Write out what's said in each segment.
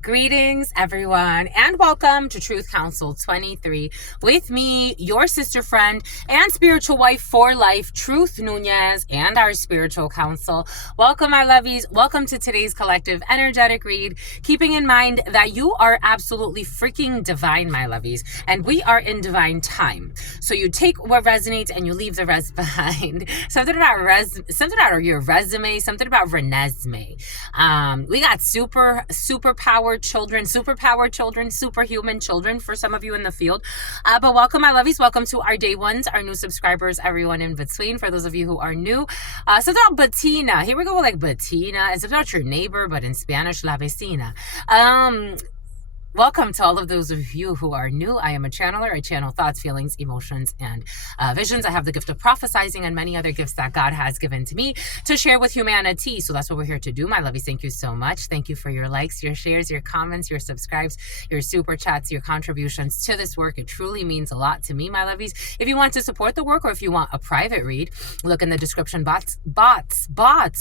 Greetings, everyone, and welcome to Truth Council 23 with me, your sister friend and spiritual wife for life, Truth Nunez, and our spiritual council. Welcome, my lovies. Welcome to today's collective energetic read, keeping in mind that you are absolutely freaking divine, my lovies, and we are in divine time. So you take what resonates and you leave the rest behind. Something about your resume, something about renesmee. We got superpowered children, superhuman children for some of you in the field. But welcome, my lovies. Welcome to our day ones, our new subscribers, everyone in between. For those of you who are new, something about Bettina. Here we go with like Bettina. It's about your neighbor, but in Spanish, la vecina. Welcome to all of those of you who are new. I am a channeler. I channel thoughts, feelings, emotions, and visions. I have the gift of prophesizing and many other gifts that God has given to me to share with humanity. So that's what we're here to do, my lovies. Thank you so much. Thank you for your likes, your shares, your comments, your subscribes, your super chats, your contributions to this work. It truly means a lot to me, my lovies. If you want to support the work or if you want a private read, look in the description. Bots.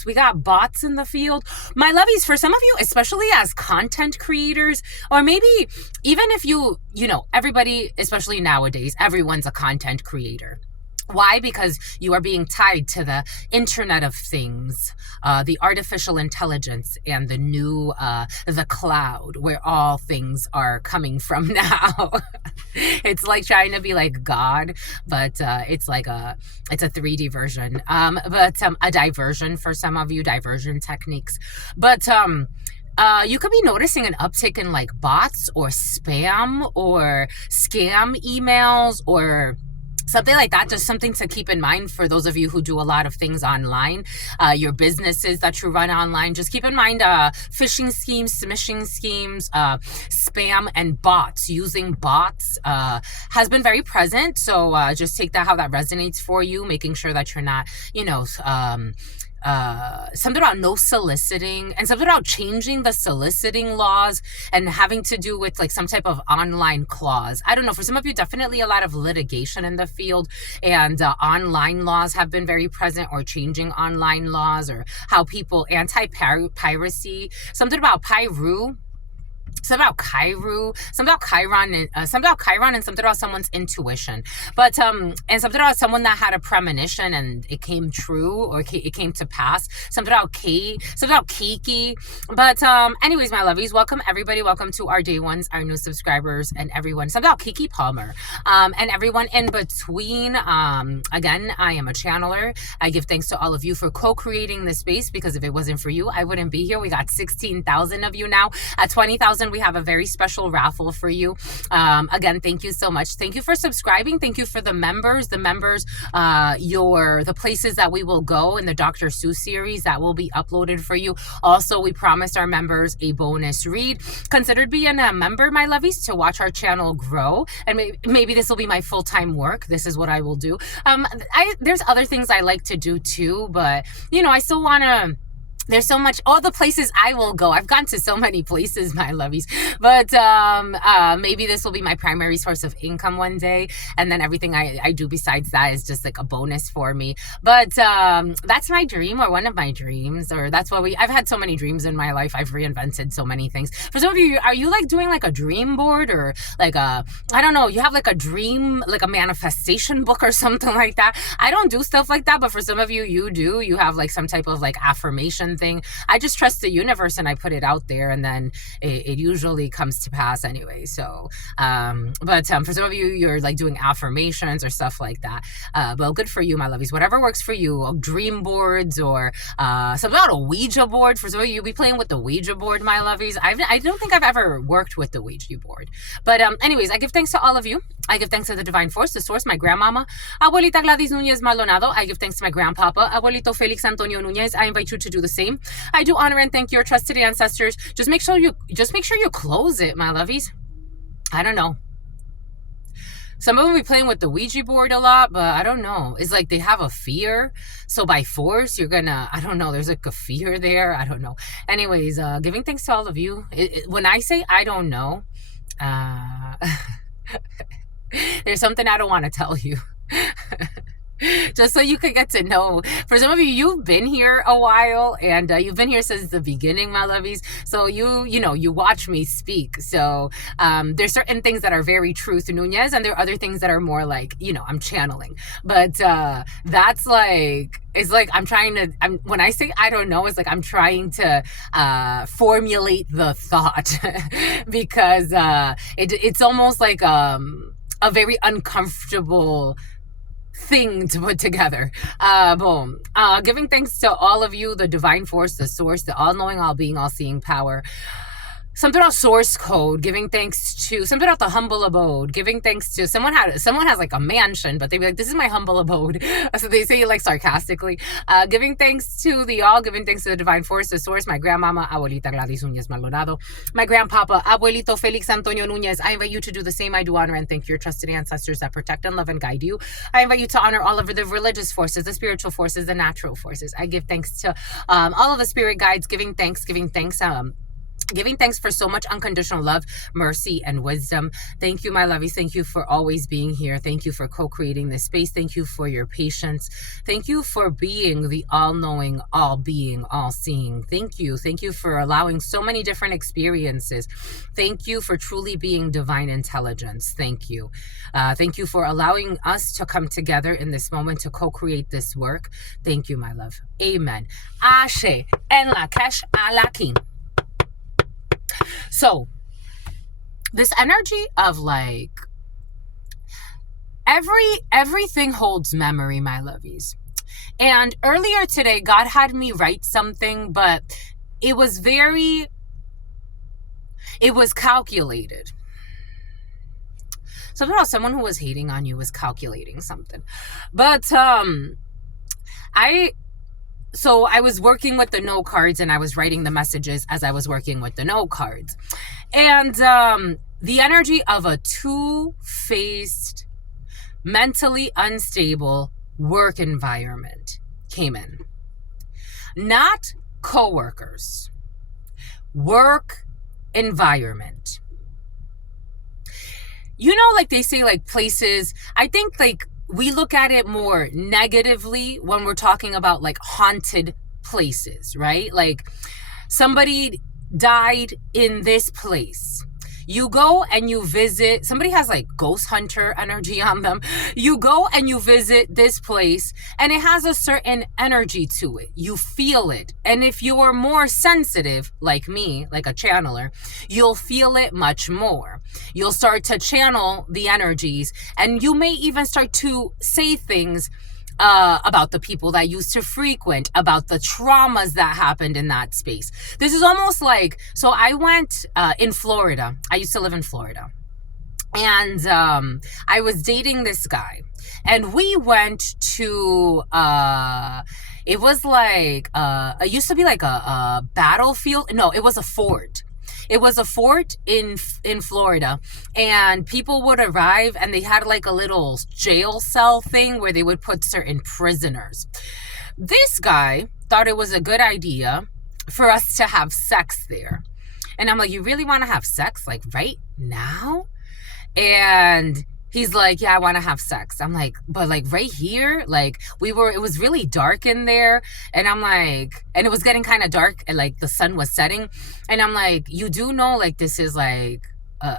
We got bots in the field. My lovies, for some of you, especially as content creators, or maybe even if you know, everybody, especially nowadays, everyone's a content creator. Why? Because you are being tied to the Internet of Things, the artificial intelligence, and the new, the cloud, where all things are coming from now. It's like trying to be like God, but it's a 3D version, but a diversion for some of you, diversion techniques. But you could be noticing an uptick in like bots or spam or scam emails or something like that. Just something to keep in mind for those of you who do a lot of things online, your businesses that you run online. Just keep in mind phishing schemes, smishing schemes, spam, and bots. Using bots has been very present. So just take that how that resonates for you, making sure that you're not, something about no soliciting, and something about changing the soliciting laws and having to do with like some type of online clause. I don't know, for some of you, definitely a lot of litigation in the field, and online laws have been very present, or changing online laws, or how people anti-piracy, something about Pyru. Something about Chiron, something about Chiron, and something about someone's intuition. But and something about someone that had a premonition and it came true, or it came to pass. Something about Kiki. But anyways, my lovies, welcome everybody. Welcome to our day ones, our new subscribers, and everyone. Something about Kiki Palmer, and everyone in between. Again, I am a channeler. I give thanks to all of you for co-creating this space, because if it wasn't for you, I wouldn't be here. We got 16,000 of you now. At 20,000, we have a very special raffle for you. Again, thank you so much. Thank you for subscribing. Thank you for the members. The places that we will go in the Dr. Seuss series that will be uploaded for you. Also, we promised our members a bonus read. Consider being a member, my lovies, to watch our channel grow. And maybe this will be my full-time work. This is what I will do. There's other things I like to do too, but I still want to. There's so much, all the places I will go. I've gone to so many places, my lovies. But maybe this will be my primary source of income one day. And then everything I do besides that is just like a bonus for me. But that's my dream, or one of my dreams. Or that's what I've had so many dreams in my life. I've reinvented so many things. For some of you, are you like doing like a dream board, or like I don't know, you have like a dream, like a manifestation book or something like that? I don't do stuff like that, but for some of you, you do. You have like some type of like affirmation thing. I just trust the universe and I put it out there, and then it usually comes to pass anyway. So but for some of you, you're like doing affirmations or stuff like that. Well, good for you, my lovies. Whatever works for you. Dream boards, or something about a Ouija board. For some of you, you'll be playing with the Ouija board, my lovies. I don't think I've ever worked with the Ouija board, but anyways, I give thanks to all of you. I give thanks to the divine force, the source, my grandmama, Abuelita Gladys Nunez Maldonado. I give thanks to my grandpapa, Abuelito Felix Antonio Nunez. I invite you to do the same. I do honor and thank your trusted ancestors. Just make sure you close it, my lovies. I don't know. Some of them be playing with the Ouija board a lot, but I don't know. It's like they have a fear. So by force, you're gonna, I don't know, there's like a fear there. I don't know. Anyways, giving thanks to all of you. When I say I don't know, there's something I don't want to tell you. Just so you could get to know. For some of you, you've been here a while, and you've been here since the beginning, my lovies. So you watch me speak. So there's certain things that are very truth Nunez, and there are other things that are more like, I'm channeling. But that's like, it's like when I say I don't know, it's like I'm trying to formulate the thought because it's almost like a very uncomfortable thing to put together. Boom. Giving thanks to all of you, the divine force, the source, the all-knowing, all-being, all-seeing power. Something about source code, giving thanks to something about the humble abode, giving thanks to someone has like a mansion, but they'd be like, this is my humble abode. So they say it like sarcastically. Giving thanks to the all, giving thanks to the divine force, the source, my grandmama, Abuelita Gladys Núñez Maldonado, my grandpapa, Abuelito Felix Antonio Núñez. I invite you to do the same. I do honor and thank your trusted ancestors that protect and love and guide you. I invite you to honor all of the religious forces, the spiritual forces, the natural forces. I give thanks to all of the spirit guides, giving thanks, giving thanks for so much unconditional love, mercy, and wisdom. Thank you, my lovies. Thank you for always being here. Thank you for co-creating this space. Thank you for your patience. Thank you for being the all-knowing, all-being, all-seeing. Thank you. Thank you for allowing so many different experiences. Thank you for truly being divine intelligence. Thank you. Thank you for allowing us to come together in this moment to co-create this work. Thank you, my love. Amen. Ashe en la kesh alakin. So this energy of like everything holds memory, my lovies. And earlier today, God had me write something, but it was calculated. Something about someone who was hating on you was calculating something. But So I was working with the note cards and I was writing the messages as I was working with the note cards. And the energy of a two-faced, mentally unstable work environment came in. Not coworkers. Work environment. Like they say, like places, I think like we look at it more negatively when we're talking about like haunted places, right? Like somebody died in this place. You go and you visit, somebody has like ghost hunter energy on them. You go and you visit this place and it has a certain energy to it. You feel it. And if you are more sensitive, like me, like a channeler, you'll feel it much more. You'll start to channel the energies and you may even start to say things about the people that used to frequent, about the traumas that happened in that space. This is almost like, so I went in Florida. I used to live in Florida. And I was dating this guy. And we went to, it was like, it used to be like a battlefield. No, it was a fort. It was a fort in Florida, and people would arrive and they had like a little jail cell thing where they would put certain prisoners. This guy thought it was a good idea for us to have sex there. And I'm like, you really want to have sex like right now? And he's like, yeah, I want to have sex. I'm like, but like right here, like it was really dark in there. And I'm like, and it was getting kind of dark and like the sun was setting. And I'm like, you do know, like, this is like,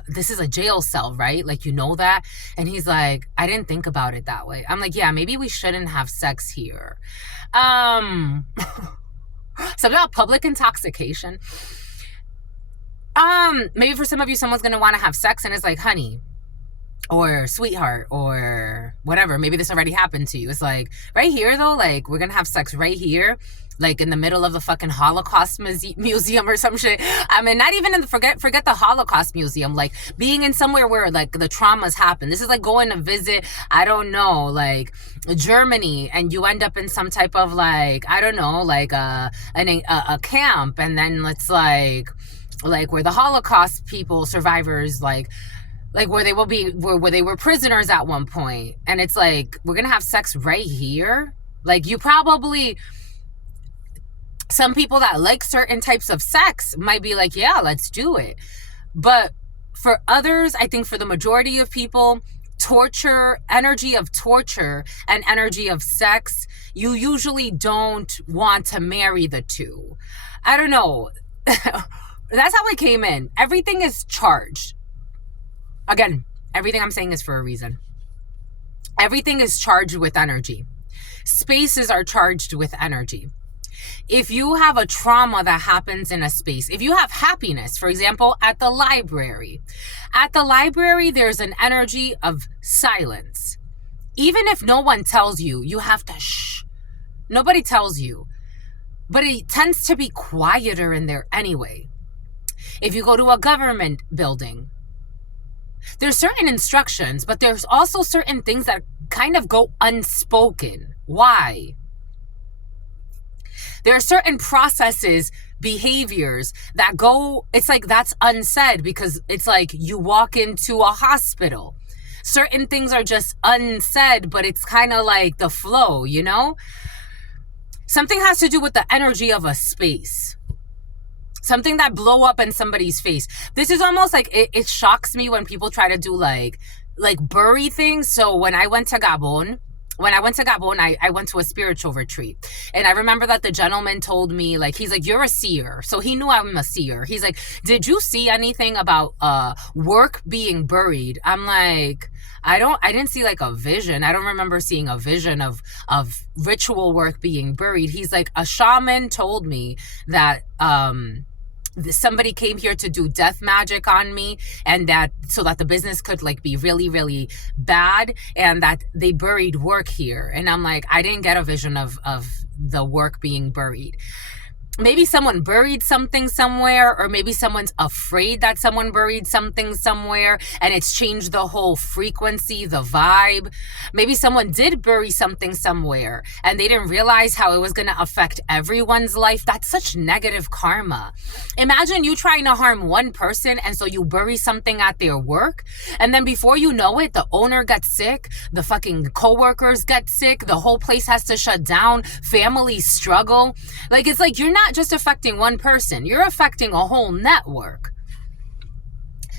this is a jail cell, right? Like, you know that? And he's like, I didn't think about it that way. I'm like, yeah, maybe we shouldn't have sex here. Something about public intoxication. Maybe for some of you, someone's going to want to have sex and it's like, honey, or sweetheart, or whatever. Maybe this already happened to you. It's like, right here though, like we're gonna have sex right here, like in the middle of the fucking Holocaust museum or some shit. I mean, not even in the forget the Holocaust museum, like being in somewhere where like the traumas happen. This is like going to visit, I don't know, like Germany, and you end up in some type of like, I don't know, like a camp, and then it's like where the Holocaust people, survivors, like where they will be, where they were prisoners at one point. And it's like, we're going to have sex right here. Like some people that like certain types of sex might be like, yeah, let's do it. But for others, I think for the majority of people, torture, energy of torture, and energy of sex, you usually don't want to marry the two. I don't know. That's how it came in. Everything is charged. Again, everything I'm saying is for a reason. Everything is charged with energy. Spaces are charged with energy. If you have a trauma that happens in a space, if you have happiness, for example, at the library, there's an energy of silence. Even if no one tells you, you have to shh. Nobody tells you. But it tends to be quieter in there anyway. If you go to a government building, there's certain instructions, but there's also certain things that kind of go unspoken. Why? There are certain processes, behaviors that go, it's like that's unsaid, because it's like you walk into a hospital. Certain things are just unsaid, but it's kind of like the flow, you know? Something has to do with the energy of a space. Something that blow up in somebody's face. This is almost like, it shocks me when people try to do like bury things. So when I went to Gabon, I went to a spiritual retreat. And I remember that the gentleman told me, like, he's like, you're a seer. So he knew I'm a seer. He's like, did you see anything about work being buried? I'm like, I didn't see like a vision. I don't remember seeing a vision of ritual work being buried. He's like, a shaman told me that somebody came here to do death magic on me, and that so that the business could like be really, really bad, and that they buried work here. And I'm like, I didn't get a vision of the work being buried. Maybe someone buried something somewhere, or maybe someone's afraid that someone buried something somewhere and it's changed the whole frequency, the vibe. Maybe someone did bury something somewhere and they didn't realize how it was going to affect everyone's life. That's such negative karma. Imagine you trying to harm one person, and so you bury something at their work, and then before you know it, the owner gets sick, the fucking coworkers get sick, the whole place has to shut down, families struggle. Like, it's like you're not just affecting one person, you're affecting a whole network.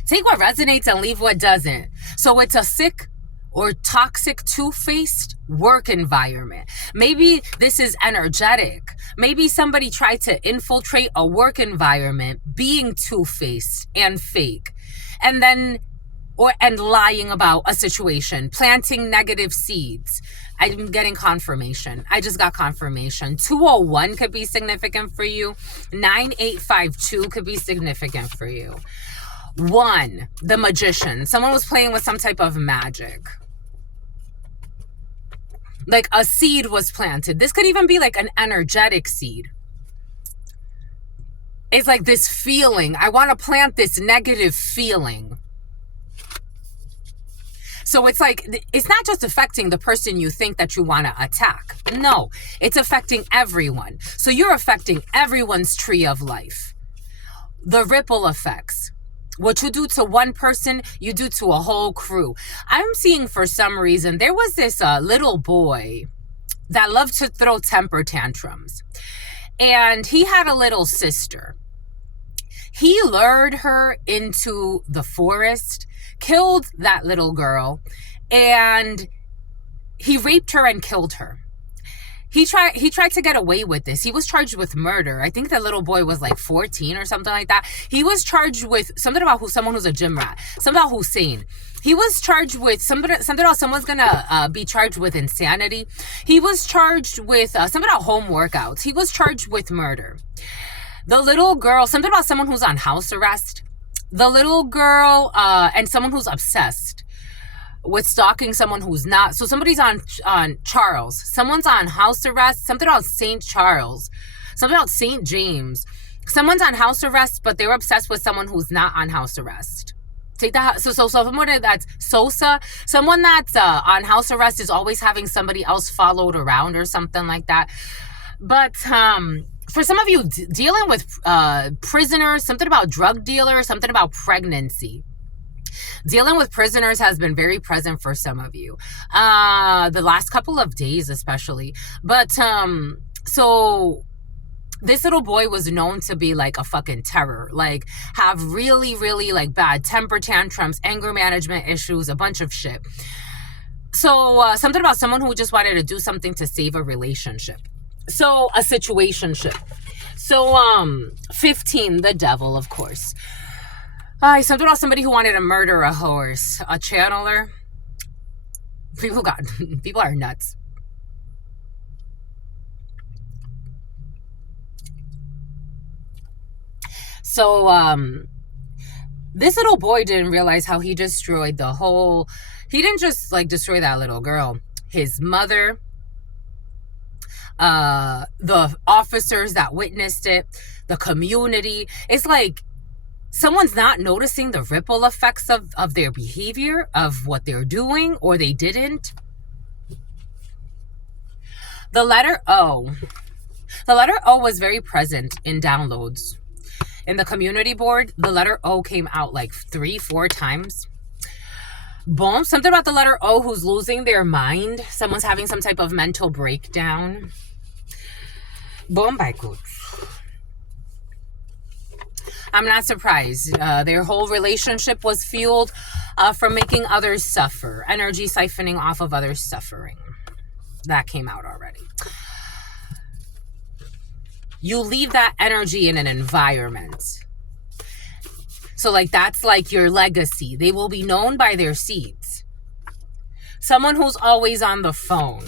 Take what resonates and leave what doesn't. So it's a sick or toxic, two-faced work environment. Maybe this is energetic. Maybe somebody tried to infiltrate a work environment being two-faced and fake, and lying about a situation, planting negative seeds. I'm getting confirmation. I just got confirmation. 201 could be significant for you. 9852 could be significant for you. 1, the magician. Someone was playing with some type of magic. Like a seed was planted. This could even be like an energetic seed. It's like this feeling. I want to plant this negative feeling. So it's like, it's not just affecting the person you think that you want to attack. No, it's affecting everyone. So you're affecting everyone's tree of life. The ripple effects. What you do to one person, you do to a whole crew. I'm seeing, for some reason, there was this little boy that loved to throw temper tantrums. And he had a little sister. He lured her into the forest, killed that little girl, and he raped her and killed her. He tried to get away with this. He was charged with murder. I think the little boy was like 14 or something like that. He was charged with something about someone who's a gym rat. Something about Hussein. He was charged with something about someone's gonna be charged with insanity. He was charged with something about home workouts. He was charged with murder. The little girl, something about someone who's on house arrest. The little girl and someone who's obsessed with stalking someone who's not. So somebody's on Charles. Someone's on house arrest. Something about St. Charles. Something about St. James. Someone's on house arrest, but they're obsessed with someone who's not on house arrest. Take that. So someone that's Sosa, someone that's on house arrest is always having somebody else followed around or something like that. But for some of you, dealing with prisoners, something about drug dealers, something about pregnancy. Dealing with prisoners has been very present for some of you. The last couple of days especially. But so this little boy was known to be like a fucking terror, like have really, really like bad temper tantrums, anger management issues, a bunch of shit. So something about someone who just wanted to do something to save a relationship. So a situationship. So 15, the devil, of course. Something about somebody who wanted to murder a horse, a channeler. People are nuts. So this little boy didn't realize how he destroyed he didn't just like destroy that little girl, his mother, the officers that witnessed it, the community. It's like someone's not noticing the ripple effects of their behavior, of what they're doing, or they didn't. The letter O was very present in downloads. In the community board, the letter O came out like 3-4 times. Boom. Something about the letter O who's losing their mind. Someone's having some type of mental breakdown. Boom, by coach. I'm not surprised. Their whole relationship was fueled from making others suffer. Energy siphoning off of others' suffering. That came out already. You leave that energy in an environment. So like that's like your legacy. They will be known by their seeds. Someone who's always on the phone.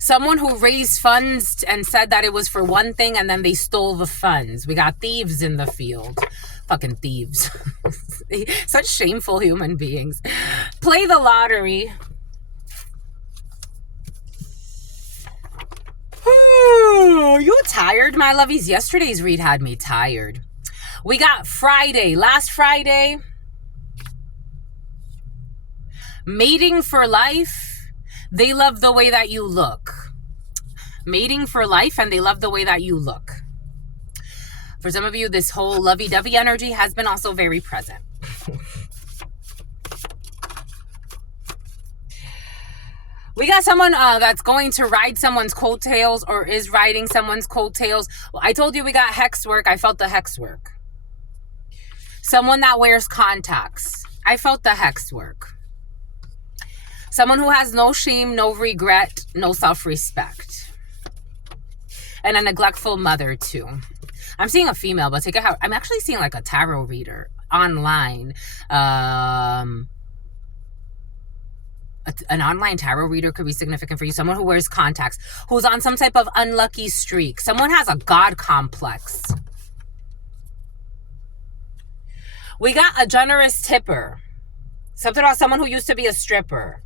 Someone who raised funds and said that it was for one thing and then they stole the funds. We got thieves in the field. Fucking thieves. Such shameful human beings. Play the lottery. You tired, my lovies? Yesterday's read had me tired. We got Friday, last Friday. Mating for life. They love the way that you look. Mating for life, and they love the way that you look. For some of you, this whole lovey-dovey energy has been also very present. We got someone that's going to ride someone's coattails or is riding someone's coattails. Well, I told you we got hex work. I felt the hex work. Someone that wears contacts. I felt the hex work. Someone who has no shame, no regret, no self-respect. And a neglectful mother too. I'm seeing a female, but take it how I'm actually seeing like a tarot reader online. An online tarot reader could be significant for you. Someone who wears contacts, who's on some type of unlucky streak. Someone has a God complex. We got a generous tipper. Something about someone who used to be a stripper.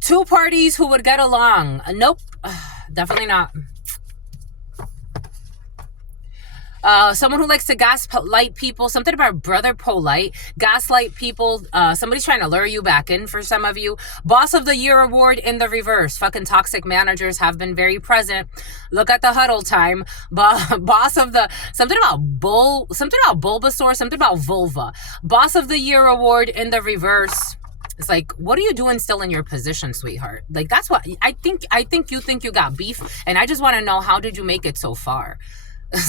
Two parties who would get along. Nope. Definitely not. Someone who likes to gaslight people. Something about brother polite. Gaslight people. Somebody's trying to lure you back in for some of you. Boss of the year award in the reverse. Fucking toxic managers have been very present. Look at the huddle time. Boss of the... Something about Bulbasaur. Something about vulva. Boss of the year award in the reverse. It's like, what are you doing still in your position, sweetheart? Like, that's what... I think you got beef. And I just want to know, how did you make it so far?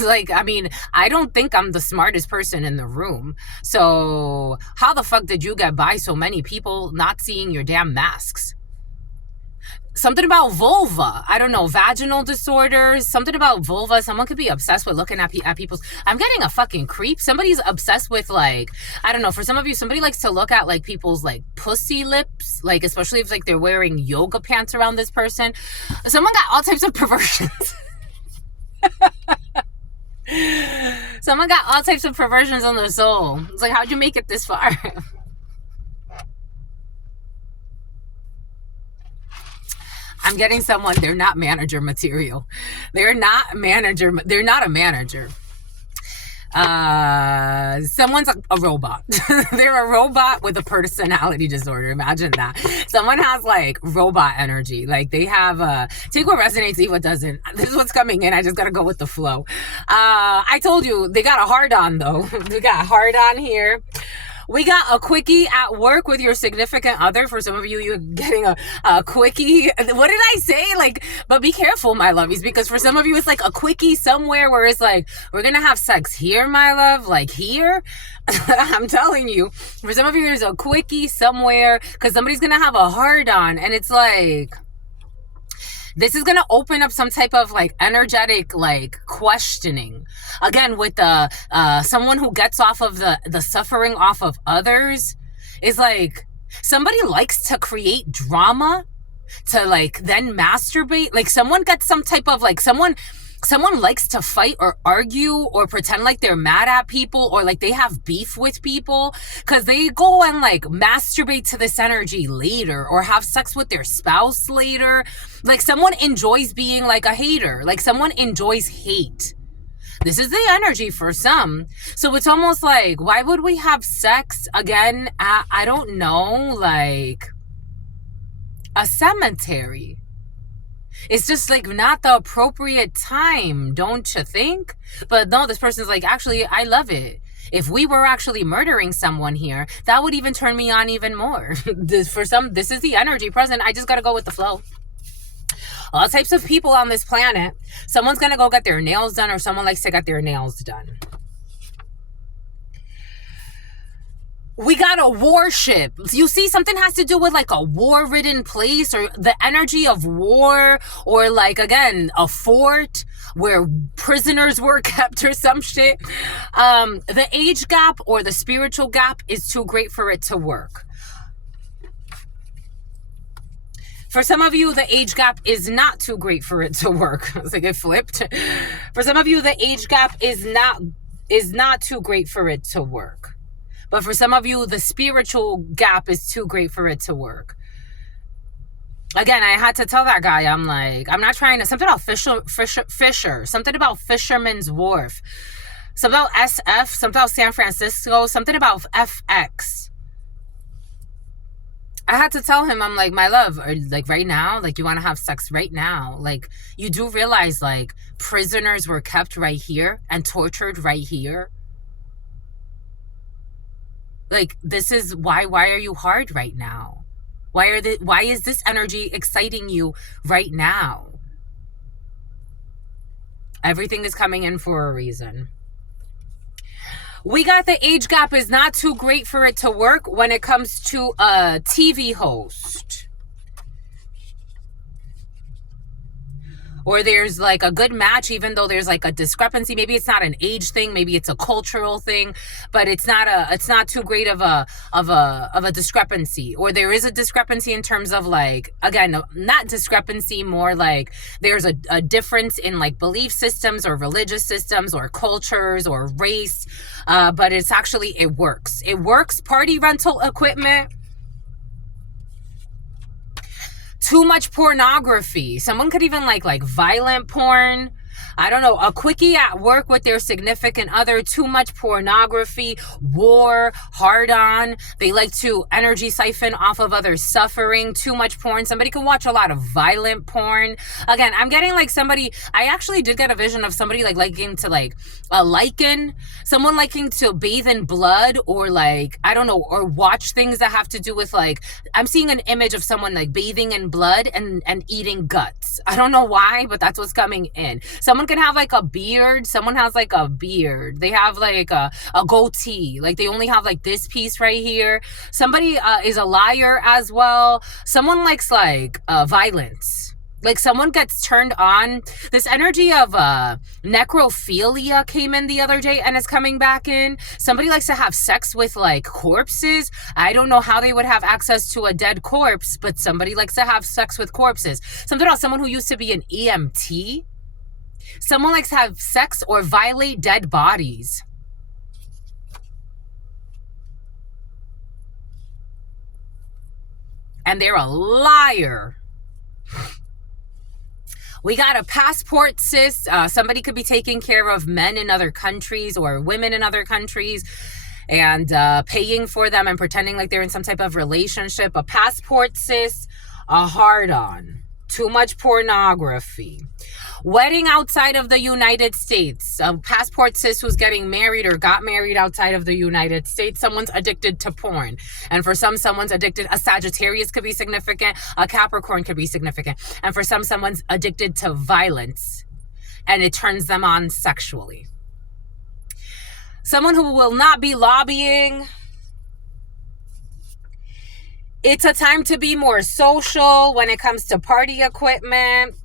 Like, I mean, I don't think I'm the smartest person in the room. So how the fuck did you get by so many people not seeing your damn masks? Something about vulva. I don't know. Vaginal disorders. Something about vulva. Someone could be obsessed with looking at people's... I'm getting a fucking creep. Somebody's obsessed with, like... I don't know. For some of you, somebody likes to look at, like, people's, like, pussy lips. Like, especially if, like, they're wearing yoga pants around this person. Someone got all types of perversions. Someone got all types of perversions on their soul. It's like, how'd you make it this far? I'm getting someone, they're not manager material. They're not a manager. Someone's a robot. They're a robot with a personality disorder. Imagine that. Someone has like robot energy. Like they have take what resonates, leave what doesn't. This is what's coming in. I just gotta go with the flow. I told you they got a hard on though. They got a hard on here. We got a quickie at work with your significant other. For some of you, you're getting a quickie. What did I say? Like, but be careful, my lovies, because for some of you, it's like a quickie somewhere where it's like, we're going to have sex here, my love, like here. I'm telling you, for some of you, there's a quickie somewhere because somebody's going to have a hard on. And it's like, this is going to open up some type of like energetic like questioning again with the someone who gets off of the suffering off of others. Is like somebody likes to create drama to like then masturbate. Like someone gets some type of like someone likes to fight or argue or pretend like they're mad at people or like they have beef with people because they go and like masturbate to this energy later or have sex with their spouse later. Like someone enjoys being like a hater. Like someone enjoys hate. This is the energy for some. So it's almost like, why would we have sex again at, I don't know, like a cemetery? It's just like not the appropriate time, don't you think? But no, this person's like, actually, I love it. If we were actually murdering someone here, that would even turn me on even more. For some, this is the energy present. I just got to go with the flow. All types of people on this planet. Someone's going to go get their nails done or someone likes to get their nails done. We got a warship. You see, something has to do with like a war-ridden place or the energy of war or like, again, a fort where prisoners were kept or some shit. The age gap or the spiritual gap is too great for it to work. For some of you, the age gap is not too great for it to work. It's like it flipped. For some of you, the age gap is not too great for it to work. But for some of you, the spiritual gap is too great for it to work. Again, I had to tell that guy, I'm like, I'm not trying to, something about Fisher, something about Fisherman's Wharf, something about SF, something about San Francisco, something about FX. I had to tell him, I'm like, my love, like right now, like you want to have sex right now. Like you do realize like prisoners were kept right here and tortured right here. Like, this is why are you hard right now? Why is this energy exciting you right now? Everything is coming in for a reason. We got the age gap is not too great for it to work when it comes to a TV host. Or there's like a good match, even though there's like a discrepancy. Maybe it's not an age thing, maybe it's a cultural thing, but it's not too great of a discrepancy. Or there is a discrepancy in terms of like, again, not discrepancy, more like there's a difference in like belief systems or religious systems or cultures or race. But it's actually, it works. It works. Party rental equipment. Too much pornography. Someone could even like violent porn. I don't know, a quickie at work with their significant other, too much pornography, war, hard on. They like to energy siphon off of others' suffering, too much porn. Somebody can watch a lot of violent porn. Again, I'm getting like somebody, I actually did get a vision of somebody like liking to like a lichen, someone liking to bathe in blood or like, I don't know, or watch things that have to do with like, I'm seeing an image of someone like bathing in blood and eating guts. I don't know why, but that's what's coming in. Someone can have like a beard. Someone has like a beard. They have like a goatee. Like they only have like this piece right here. Somebody is a liar as well. Someone likes like violence. Like someone gets turned on. This energy of necrophilia came in the other day and is coming back in. Somebody likes to have sex with like corpses. I don't know how they would have access to a dead corpse, but somebody likes to have sex with corpses. Something about someone who used to be an EMT. Someone likes to have sex or violate dead bodies. And they're a liar. We got a passport, sis. Somebody could be taking care of men in other countries or women in other countries and paying for them and pretending like they're in some type of relationship. A passport, sis. A hard-on. Too much pornography. Wedding outside of the United States. A passport cis who's getting married or got married outside of the United States. Someone's addicted to porn. And for some, someone's addicted. A Sagittarius could be significant. A Capricorn could be significant. And for some, someone's addicted to violence. And it turns them on sexually. Someone who will not be lobbying. It's a time to be more social when it comes to party equipment.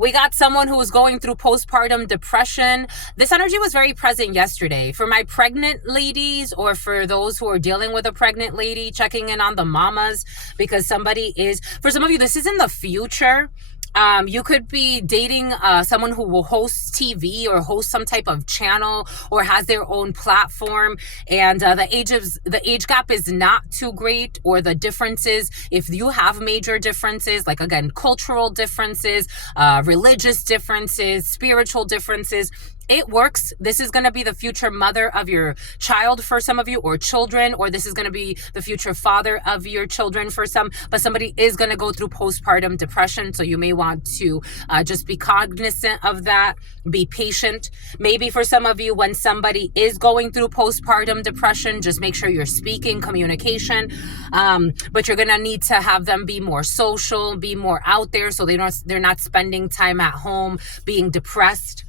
We got someone who was going through postpartum depression. This energy was very present yesterday. For my pregnant ladies, or for those who are dealing with a pregnant lady, checking in on the mamas, because somebody is, for some of you, this is in the future. You could be dating someone who will host TV or host some type of channel or has their own platform, and the age gap is not too great, or the differences, if you have major differences, like again cultural differences, religious differences, spiritual differences, it works. This is going to be the future mother of your child for some of you, or children, or this is going to be the future father of your children for some, but somebody is going to go through postpartum depression. So you may want to just be cognizant of that, be patient. Maybe for some of you, when somebody is going through postpartum depression, just make sure you're speaking communication, but you're going to need to have them be more social, be more out there, so they're not spending time at home being depressed.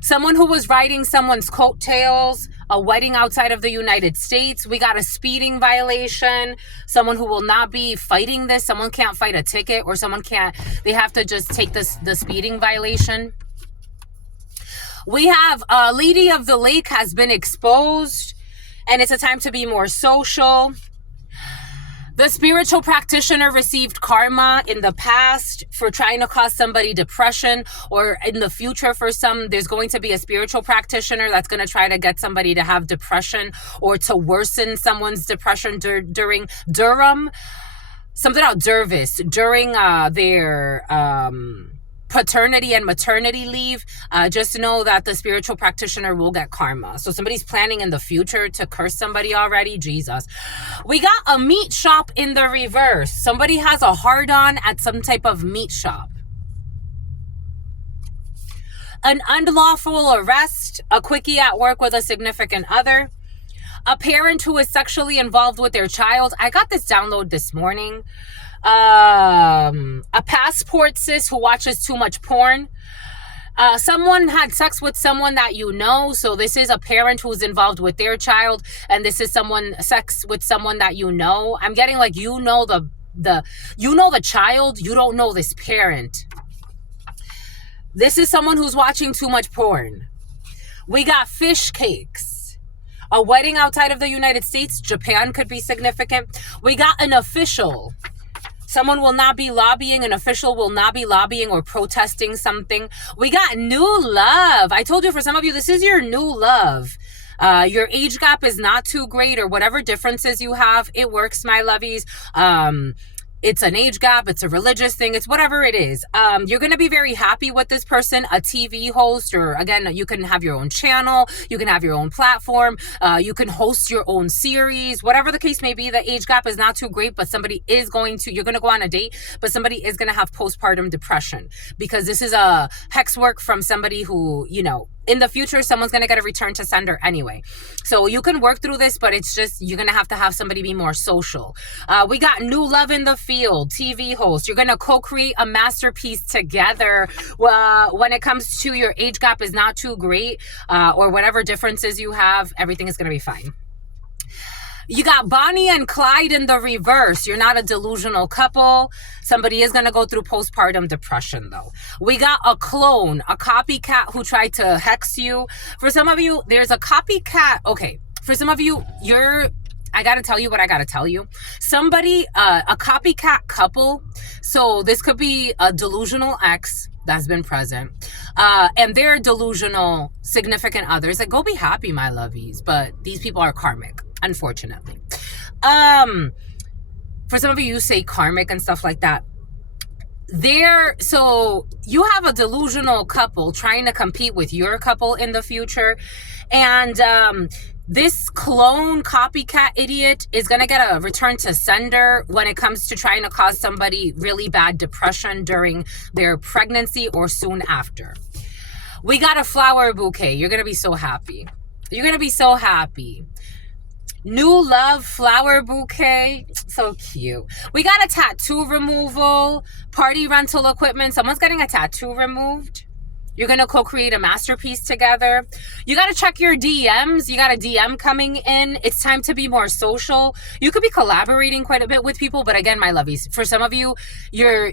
Someone who was riding someone's coattails, a wedding outside of the United States. We got a speeding violation. Someone who will not be fighting this. Someone can't fight a ticket, or someone can't, they have to just take the speeding violation. We have Lady of the Lake has been exposed, and it's a time to be more social. The spiritual practitioner received karma in the past for trying to cause somebody depression, or in the future for some, there's going to be a spiritual practitioner that's going to try to get somebody to have depression or to worsen someone's depression during their paternity and maternity leave. Just know that the spiritual practitioner will get karma. So somebody's planning in the future to curse somebody already. Jesus. We got a meat shop in the reverse. Somebody has a hard-on at some type of meat shop. An unlawful arrest. A quickie at work with a significant other. A parent who is sexually involved with their child. I got this download this morning. A passport cis who watches too much porn. Someone had sex with someone that you know. So this is a parent who's involved with their child, and this is sex with someone that you know. I'm getting like, you know the child, you don't know this parent. This is someone who's watching too much porn. We got fish cakes. A wedding outside of the United States. Japan could be significant. We got an official. Someone will not be lobbying. An official will not be lobbying or protesting something. We got new love. I told you, for some of you, this is your new love. Your age gap is not too great, or whatever differences you have, it works, my lovies. It's an age gap, it's a religious thing, it's whatever it is. You're going to be very happy with this person, a TV host, or again, you can have your own channel, you can have your own platform, you can host your own series, whatever the case may be. The age gap is not too great, but you're going to go on a date, but somebody is going to have postpartum depression, because this is a hex work from somebody who, in the future, someone's going to get a return to sender anyway. So you can work through this, but it's just, you're going to have somebody be more social. We got new love in the field, TV host. You're going to co-create a masterpiece together. When it comes to your age gap is not too great, or whatever differences you have, everything is going to be fine. You got Bonnie and Clyde in the reverse. You're not a delusional couple. Somebody is going to go through postpartum depression, though. We got a clone, a copycat who tried to hex you. For some of you, there's a copycat. Okay, for some of you, I got to tell you what I got to tell you. Somebody, a copycat couple. So this could be a delusional ex that's been present, and their delusional significant others. Like, go be happy, my lovies. But these people are karmic, unfortunately. For some of you, you say karmic and stuff like that. So you have a delusional couple trying to compete with your couple in the future, and this clone copycat idiot is going to get a return to sender when it comes to trying to cause somebody really bad depression during their pregnancy or soon after. We got a flower bouquet. You're going to be so happy. You're going to be so happy. New love flower bouquet. So cute. We got a tattoo removal, party rental equipment. Someone's getting a tattoo removed. You're going to co-create a masterpiece together. You got to check your DMs. You got a DM coming in. It's time to be more social. You could be collaborating quite a bit with people. But again, my lovies, for some of you, you're...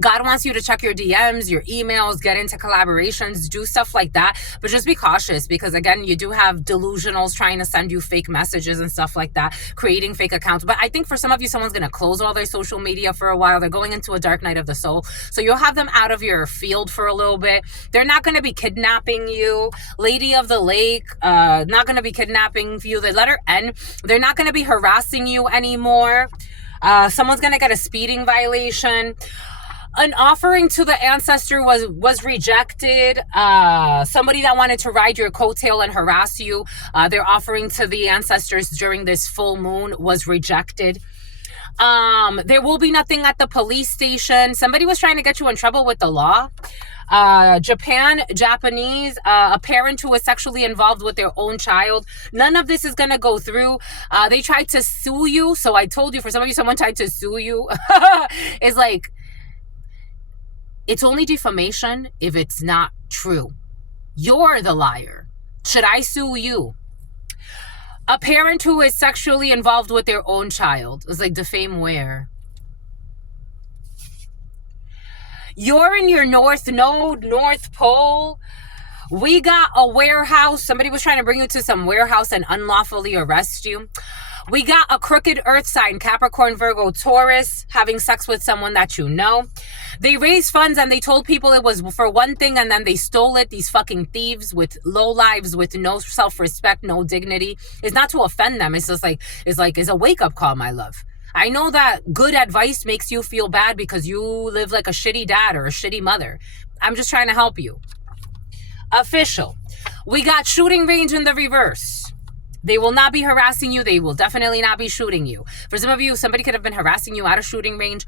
God wants you to check your DMs, your emails, get into collaborations, do stuff like that. But just be cautious because, again, you do have delusionals trying to send you fake messages and stuff like that, creating fake accounts. But I think for some of you, someone's going to close all their social media for a while. They're going into a dark night of the soul. So you'll have them out of your field for a little bit. They're not going to be kidnapping you. Lady of the Lake, not going to be kidnapping you. The letter N, they're not going to be harassing you anymore. Someone's going to get a speeding violation. An offering to the ancestor was rejected. Somebody that wanted to ride your coattail and harass you, their offering to the ancestors during this full moon was rejected. There will be nothing at the police station. Somebody was trying to get you in trouble with the law. Japanese, a parent who was sexually involved with their own child. None of this is going to go through. They tried to sue you. So I told you, for some of you, someone tried to sue you. It's like, it's only defamation if it's not true. You're the liar. Should I sue you? A parent who is sexually involved with their own child. It's like, defame where? You're in your North Node, North Pole. We got a warehouse. Somebody was trying to bring you to some warehouse and unlawfully arrest you. We got a crooked earth sign, Capricorn, Virgo, Taurus, having sex with someone that you know. They raised funds and they told people it was for one thing and then they stole it. These fucking thieves with low lives, with no self-respect, no dignity. It's not to offend them. It's just like, it's a wake-up call, my love. I know that good advice makes you feel bad because you live like a shitty dad or a shitty mother. I'm just trying to help you. Official. We got shooting range in the reverse. They will not be harassing you. They will definitely not be shooting you. For some of you, somebody could have been harassing you out of shooting range.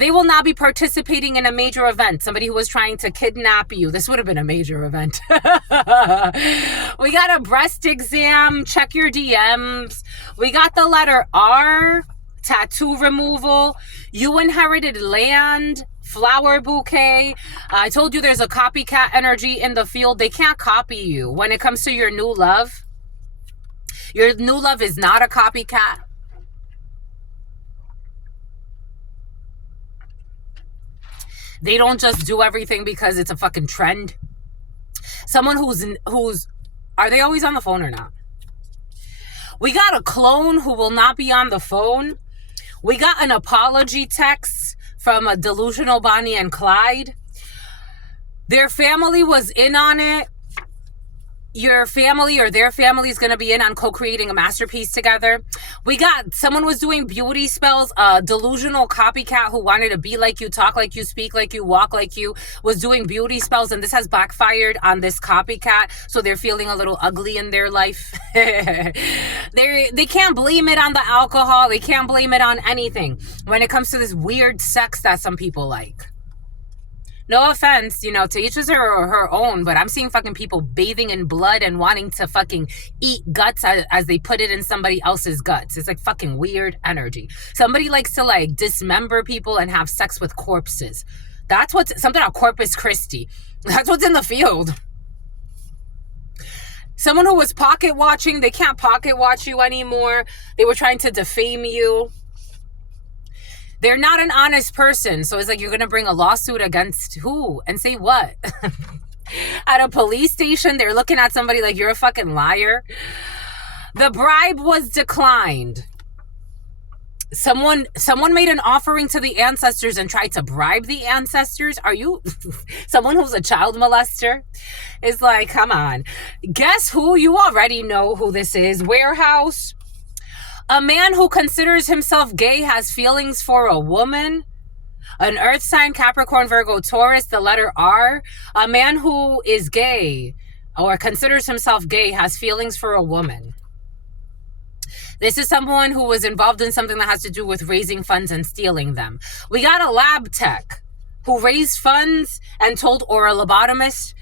They will not be participating in a major event. Somebody who was trying to kidnap you. This would have been a major event. We got a breast exam. Check your DMs. We got the letter R. Tattoo removal. You inherited land. Flower bouquet. I told you there's a copycat energy in the field. They can't copy you. When it comes to your new love, your new love is not a copycat. They don't just do everything because it's a fucking trend. Someone who's, are they always on the phone or not? We got a clone who will not be on the phone. We got an apology text from a delusional Bonnie and Clyde. Their family was in on it. Your family or their family is going to be in on co-creating a masterpiece together. We got someone was doing beauty spells. A delusional copycat who wanted to be like you, talk like you, speak like you, walk like you, was doing beauty spells, and this has backfired on this copycat, so they're feeling a little ugly in their life. They can't blame it on the alcohol. They can't blame it on anything when it comes to this weird sex that some people like. No offense, to each his or her own, but I'm seeing fucking people bathing in blood and wanting to fucking eat guts as they put it in somebody else's guts. It's like fucking weird energy. Somebody likes to like dismember people and have sex with corpses. That's what's something about Corpus Christi. That's what's in the field. Someone who was pocket watching, they can't pocket watch you anymore. They were trying to defame you. They're not an honest person. So it's like, you're going to bring a lawsuit against who? And say what? At a police station, they're looking at somebody like, you're a fucking liar. The bribe was declined. Someone made an offering to the ancestors and tried to bribe the ancestors. Are you someone who's a child molester? It's like, come on. Guess who? You already know who this is. Warehouse. A man who considers himself gay has feelings for a woman. An earth sign, Capricorn, Virgo, Taurus, the letter R. A man who is gay or considers himself gay has feelings for a woman. This is someone who was involved in something that has to do with raising funds and stealing them. We got a lab tech who raised funds and told, or a lobotomist,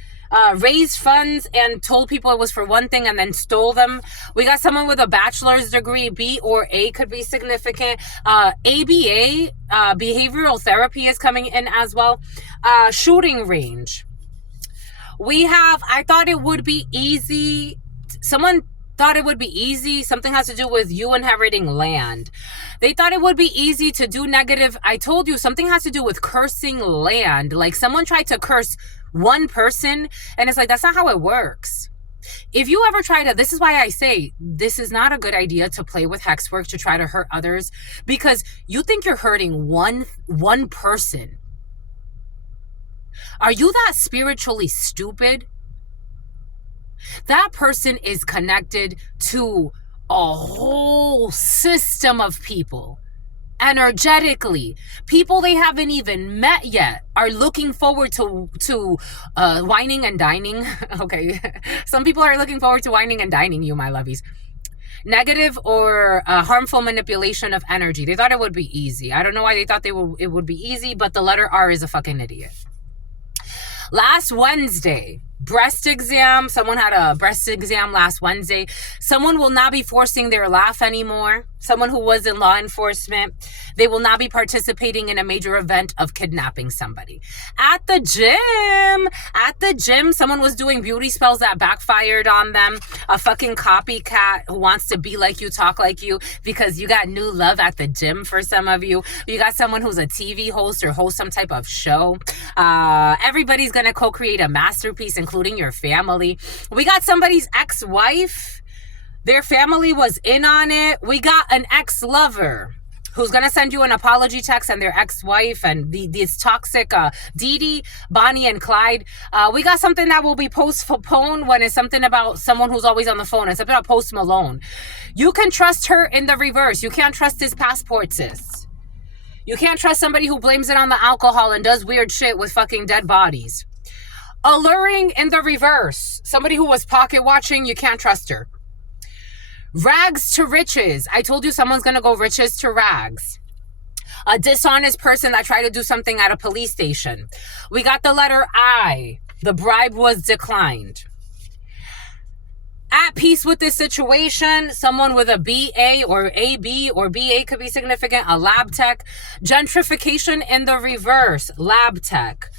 raised funds and told people it was for one thing and then stole them. We got someone with a bachelor's degree. B or A could be significant. ABA, behavioral therapy, is coming in as well. Shooting range. We have, I thought it would be easy. Someone thought it would be easy. Something has to do with you inheriting land. They thought it would be easy to do negative. I told you something has to do with cursing land. Like someone tried to curse one person and it's like, that's not how it works. If you ever try to, this is why I say this is not a good idea to play with hex work to try to hurt others, because you think you're hurting one person. Are you that spiritually stupid? That person is connected to a whole system of people. Energetically, people they haven't even met yet are looking forward to whining and dining. Okay, some people are looking forward to whining and dining you, my lovies. Negative or harmful manipulation of energy. They thought it would be easy. I don't know why they thought it would be easy, but the letter R is a fucking idiot. Last Wednesday, breast exam. Someone had a breast exam last Wednesday. Someone will not be forcing their laugh anymore. Someone who was in law enforcement. They will not be participating in a major event of kidnapping somebody. At the gym, someone was doing beauty spells that backfired on them. A fucking copycat who wants to be like you, talk like you, because you got new love at the gym for some of you. You got someone who's a TV host or host some type of show. Everybody's going to co-create a masterpiece, including your family. We got somebody's ex-wife. Their family was in on it. We got an ex-lover who's going to send you an apology text, and their ex-wife and these toxic Dee, Bonnie, and Clyde. We got something that will be postponed when it's something about someone who's always on the phone. It's something about Post Malone. You can trust her in the reverse. You can't trust his passport, sis. You can't trust somebody who blames it on the alcohol and does weird shit with fucking dead bodies. Alluring in the reverse. Somebody who was pocket watching, you can't trust her. Rags to riches. I told you someone's going to go riches to rags. A dishonest person that tried to do something at a police station. We got the letter I. The bribe was declined. At peace with this situation, someone with a BA or AB or BA could be significant. A lab tech. Gentrification in the reverse. Lab tech.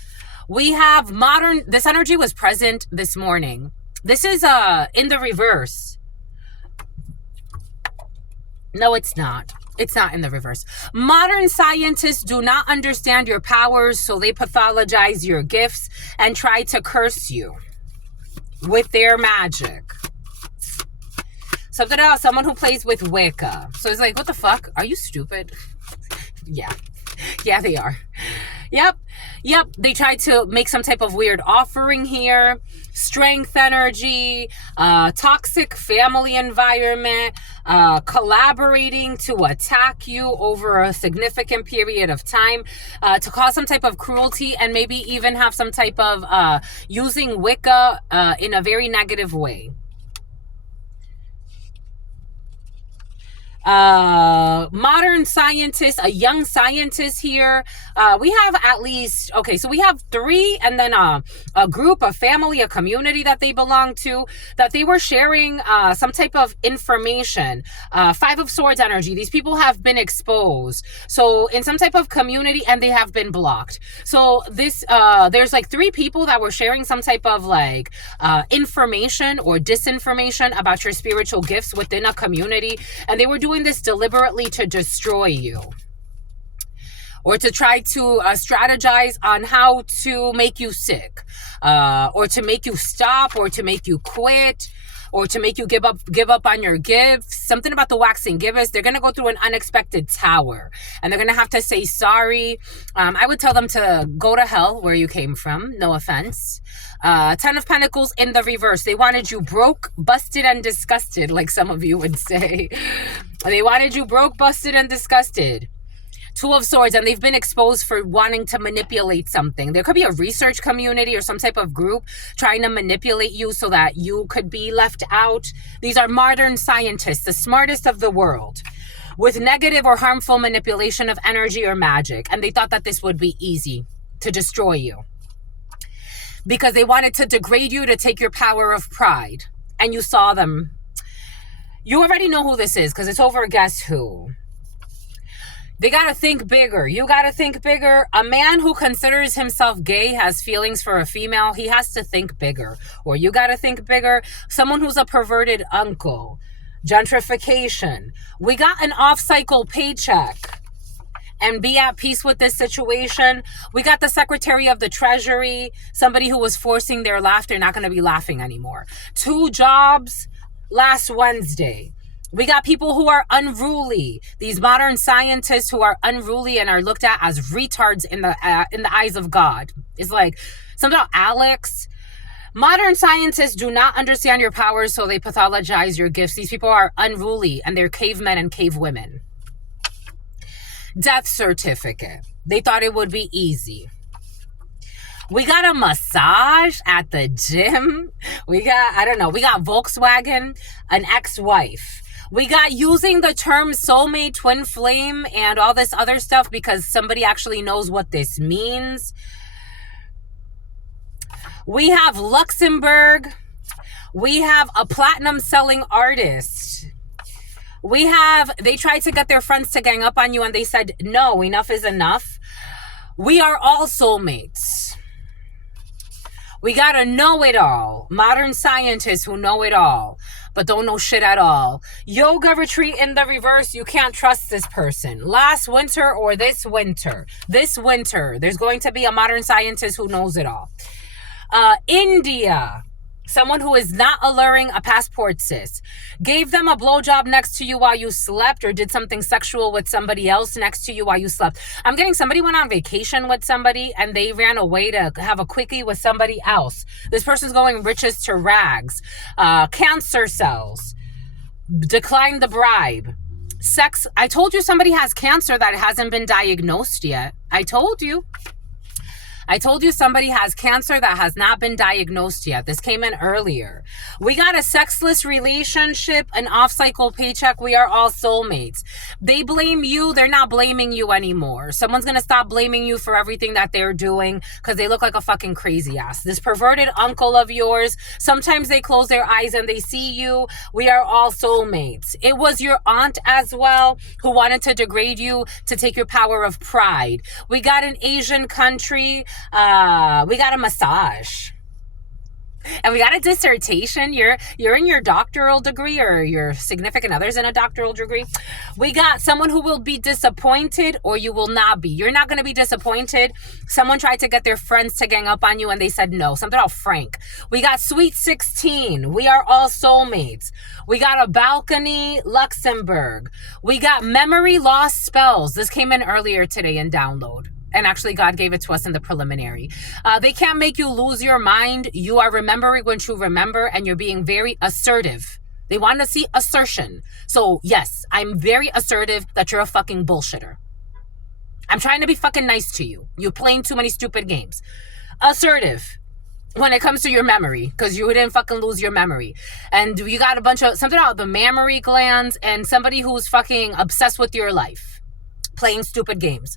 We have modern, this energy was present this morning. This is in the reverse. No, it's not. It's not in the reverse. Modern scientists do not understand your powers, so they pathologize your gifts and try to curse you with their magic. Something else, someone who plays with Wicca. So it's like, what the fuck? Are you stupid? Yeah. Yeah, they are. Yep. They tried to make some type of weird offering here. Strength energy, toxic family environment, collaborating to attack you over a significant period of time, to cause some type of cruelty, and maybe even have some type of using Wicca in a very negative way. Modern scientist, a young scientist here. We have at least, okay, so we have 3, and then a group, a family, a community that they belong to, that they were sharing some type of information. 5 of Swords energy. These people have been exposed. So in some type of community, and they have been blocked. So this, there's like 3 people that were sharing some type of like information or disinformation about your spiritual gifts within a community, and they were doing this deliberately to destroy you, or to try to strategize on how to make you sick, or to make you stop, or to make you quit, or to make you give up on your gifts. Something about the waxing givers. They're going to go through an unexpected tower, and they're going to have to say sorry. I would tell them to go to hell where you came from. No offense. 10 of Pentacles in the reverse. They wanted you broke, busted, and disgusted, like some of you would say. They wanted you broke, busted, and disgusted. Two of Swords, and they've been exposed for wanting to manipulate something. There could be a research community or some type of group trying to manipulate you so that you could be left out. These are modern scientists, the smartest of the world, with negative or harmful manipulation of energy or magic. And they thought that this would be easy to destroy you because they wanted to degrade you to take your power of pride. And you saw them. You already know who this is because it's over Guess Who. They got to think bigger. You got to think bigger. A man who considers himself gay has feelings for a female. He has to think bigger. Or you got to think bigger. Someone who's a perverted uncle. Gentrification. We got an off-cycle paycheck. And be at peace with this situation. We got the Secretary of the Treasury. Somebody who was forcing their laughter, not going to be laughing anymore. 2 jobs last Wednesday. We got people who are unruly. These modern scientists who are unruly and are looked at as retards in the eyes of God. It's like something about Alex. Modern scientists do not understand your powers, so they pathologize your gifts. These people are unruly, and they're cavemen and cavewomen. Death certificate. They thought it would be easy. We got a massage at the gym. We got Volkswagen, an ex-wife. We got using the term soulmate, twin flame, and all this other stuff because somebody actually knows what this means. We have Luxembourg. We have a platinum selling artist. They tried to get their friends to gang up on you and they said, no, enough is enough. We are all soulmates. We got a know-it-all. Modern scientists who know it all, but don't know shit at all. Yoga retreat in the reverse. You can't trust this person. Last winter or this winter. This winter, there's going to be a modern scientist who knows it all. India. Someone who is not alluring, a passport sis. Gave them a blowjob next to you while you slept or did something sexual with somebody else next to you while you slept. I'm getting somebody went on vacation with somebody and they ran away to have a quickie with somebody else. This person's going riches to rags. Cancer cells. Decline the bribe. Sex. I told you somebody has cancer that hasn't been diagnosed yet. I told you somebody has cancer that has not been diagnosed yet. This came in earlier. We got a sexless relationship, an off-cycle paycheck. We are all soulmates. They blame you. They're not blaming you anymore. Someone's going to stop blaming you for everything that they're doing because they look like a fucking crazy ass. This perverted uncle of yours, sometimes they close their eyes and they see you. We are all soulmates. It was your aunt as well who wanted to degrade you to take your power of pride. We got an Asian country. We got a massage. And we got a dissertation. You're in your doctoral degree or your significant other's in a doctoral degree. We got someone who will be disappointed or you will not be. You're not going to be disappointed. Someone tried to get their friends to gang up on you and they said no. Something about Frank. We got Sweet 16. We are all soulmates. We got a balcony, Luxembourg. We got memory loss spells. This came in earlier today in download. And actually, God gave it to us in the preliminary. They can't make you lose your mind. You are remembering when you remember, and you're being very assertive. They want to see assertion. So, yes, I'm very assertive that you're a fucking bullshitter. I'm trying to be fucking nice to you. You're playing too many stupid games. Assertive when it comes to your memory, because you didn't fucking lose your memory. And you got a bunch of, something about the mammary glands and somebody who's fucking obsessed with your life. Playing stupid games.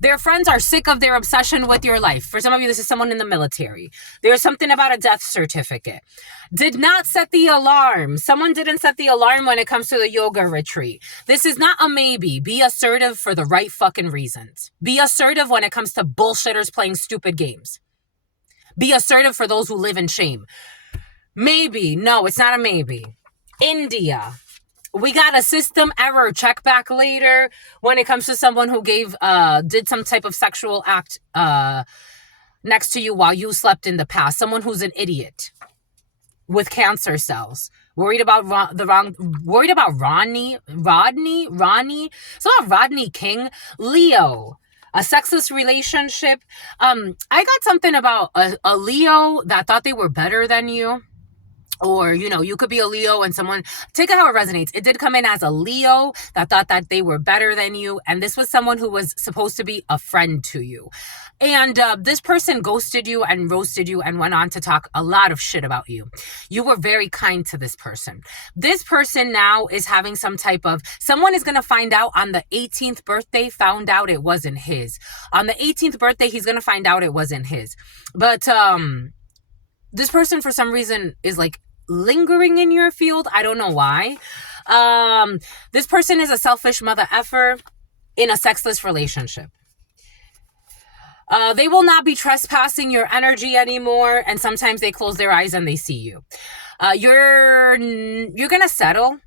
Their friends are sick of their obsession with your life. For some of you, this is someone in the military. There's something about a death certificate. Did not set the alarm. Someone didn't set the alarm when it comes to the yoga retreat. This is not a maybe. Be assertive for the right fucking reasons. Be assertive when it comes to bullshitters playing stupid games. Be assertive for those who live in shame. Maybe. No, it's not a maybe. India. We got a system error. Check back later when it comes to someone who did some type of sexual act next to you while you slept in the past. Someone who's an idiot with cancer cells. Worried about Ronnie. So about Rodney King. Leo. A sexless relationship. I got something about a Leo that thought they were better than you. Or, you could be a Leo and someone, take it how it resonates. It did come in as a Leo that thought that they were better than you. And this was someone who was supposed to be a friend to you. And this person ghosted you and roasted you and went on to talk a lot of shit about you. You were very kind to this person. This person now is having some type of, someone is going to find out on the 18th birthday, found out it wasn't his. On the 18th birthday, he's going to find out it wasn't his. But this person, for some reason, is like lingering in your field. I don't know why. This person is a selfish mother effer in a sexless relationship. They will not be trespassing your energy anymore, and sometimes they close their eyes and they see you. You're gonna settle.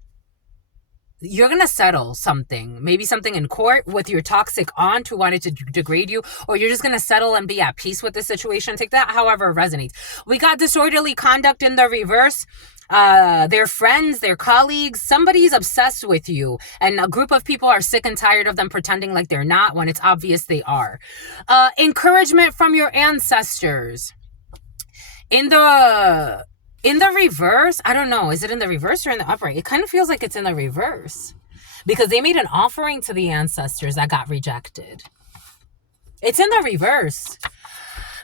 You're going to settle something, maybe something in court with your toxic aunt who wanted to degrade you, or you're just going to settle and be at peace with the situation. Take that however resonates. We got disorderly conduct in the reverse. Their friends, their colleagues, somebody's obsessed with you, and a group of people are sick and tired of them pretending like they're not when it's obvious they are. Encouragement from your ancestors. In the reverse, I don't know. Is it in the reverse or in the upright? It kind of feels like it's in the reverse because they made an offering to the ancestors that got rejected. It's in the reverse.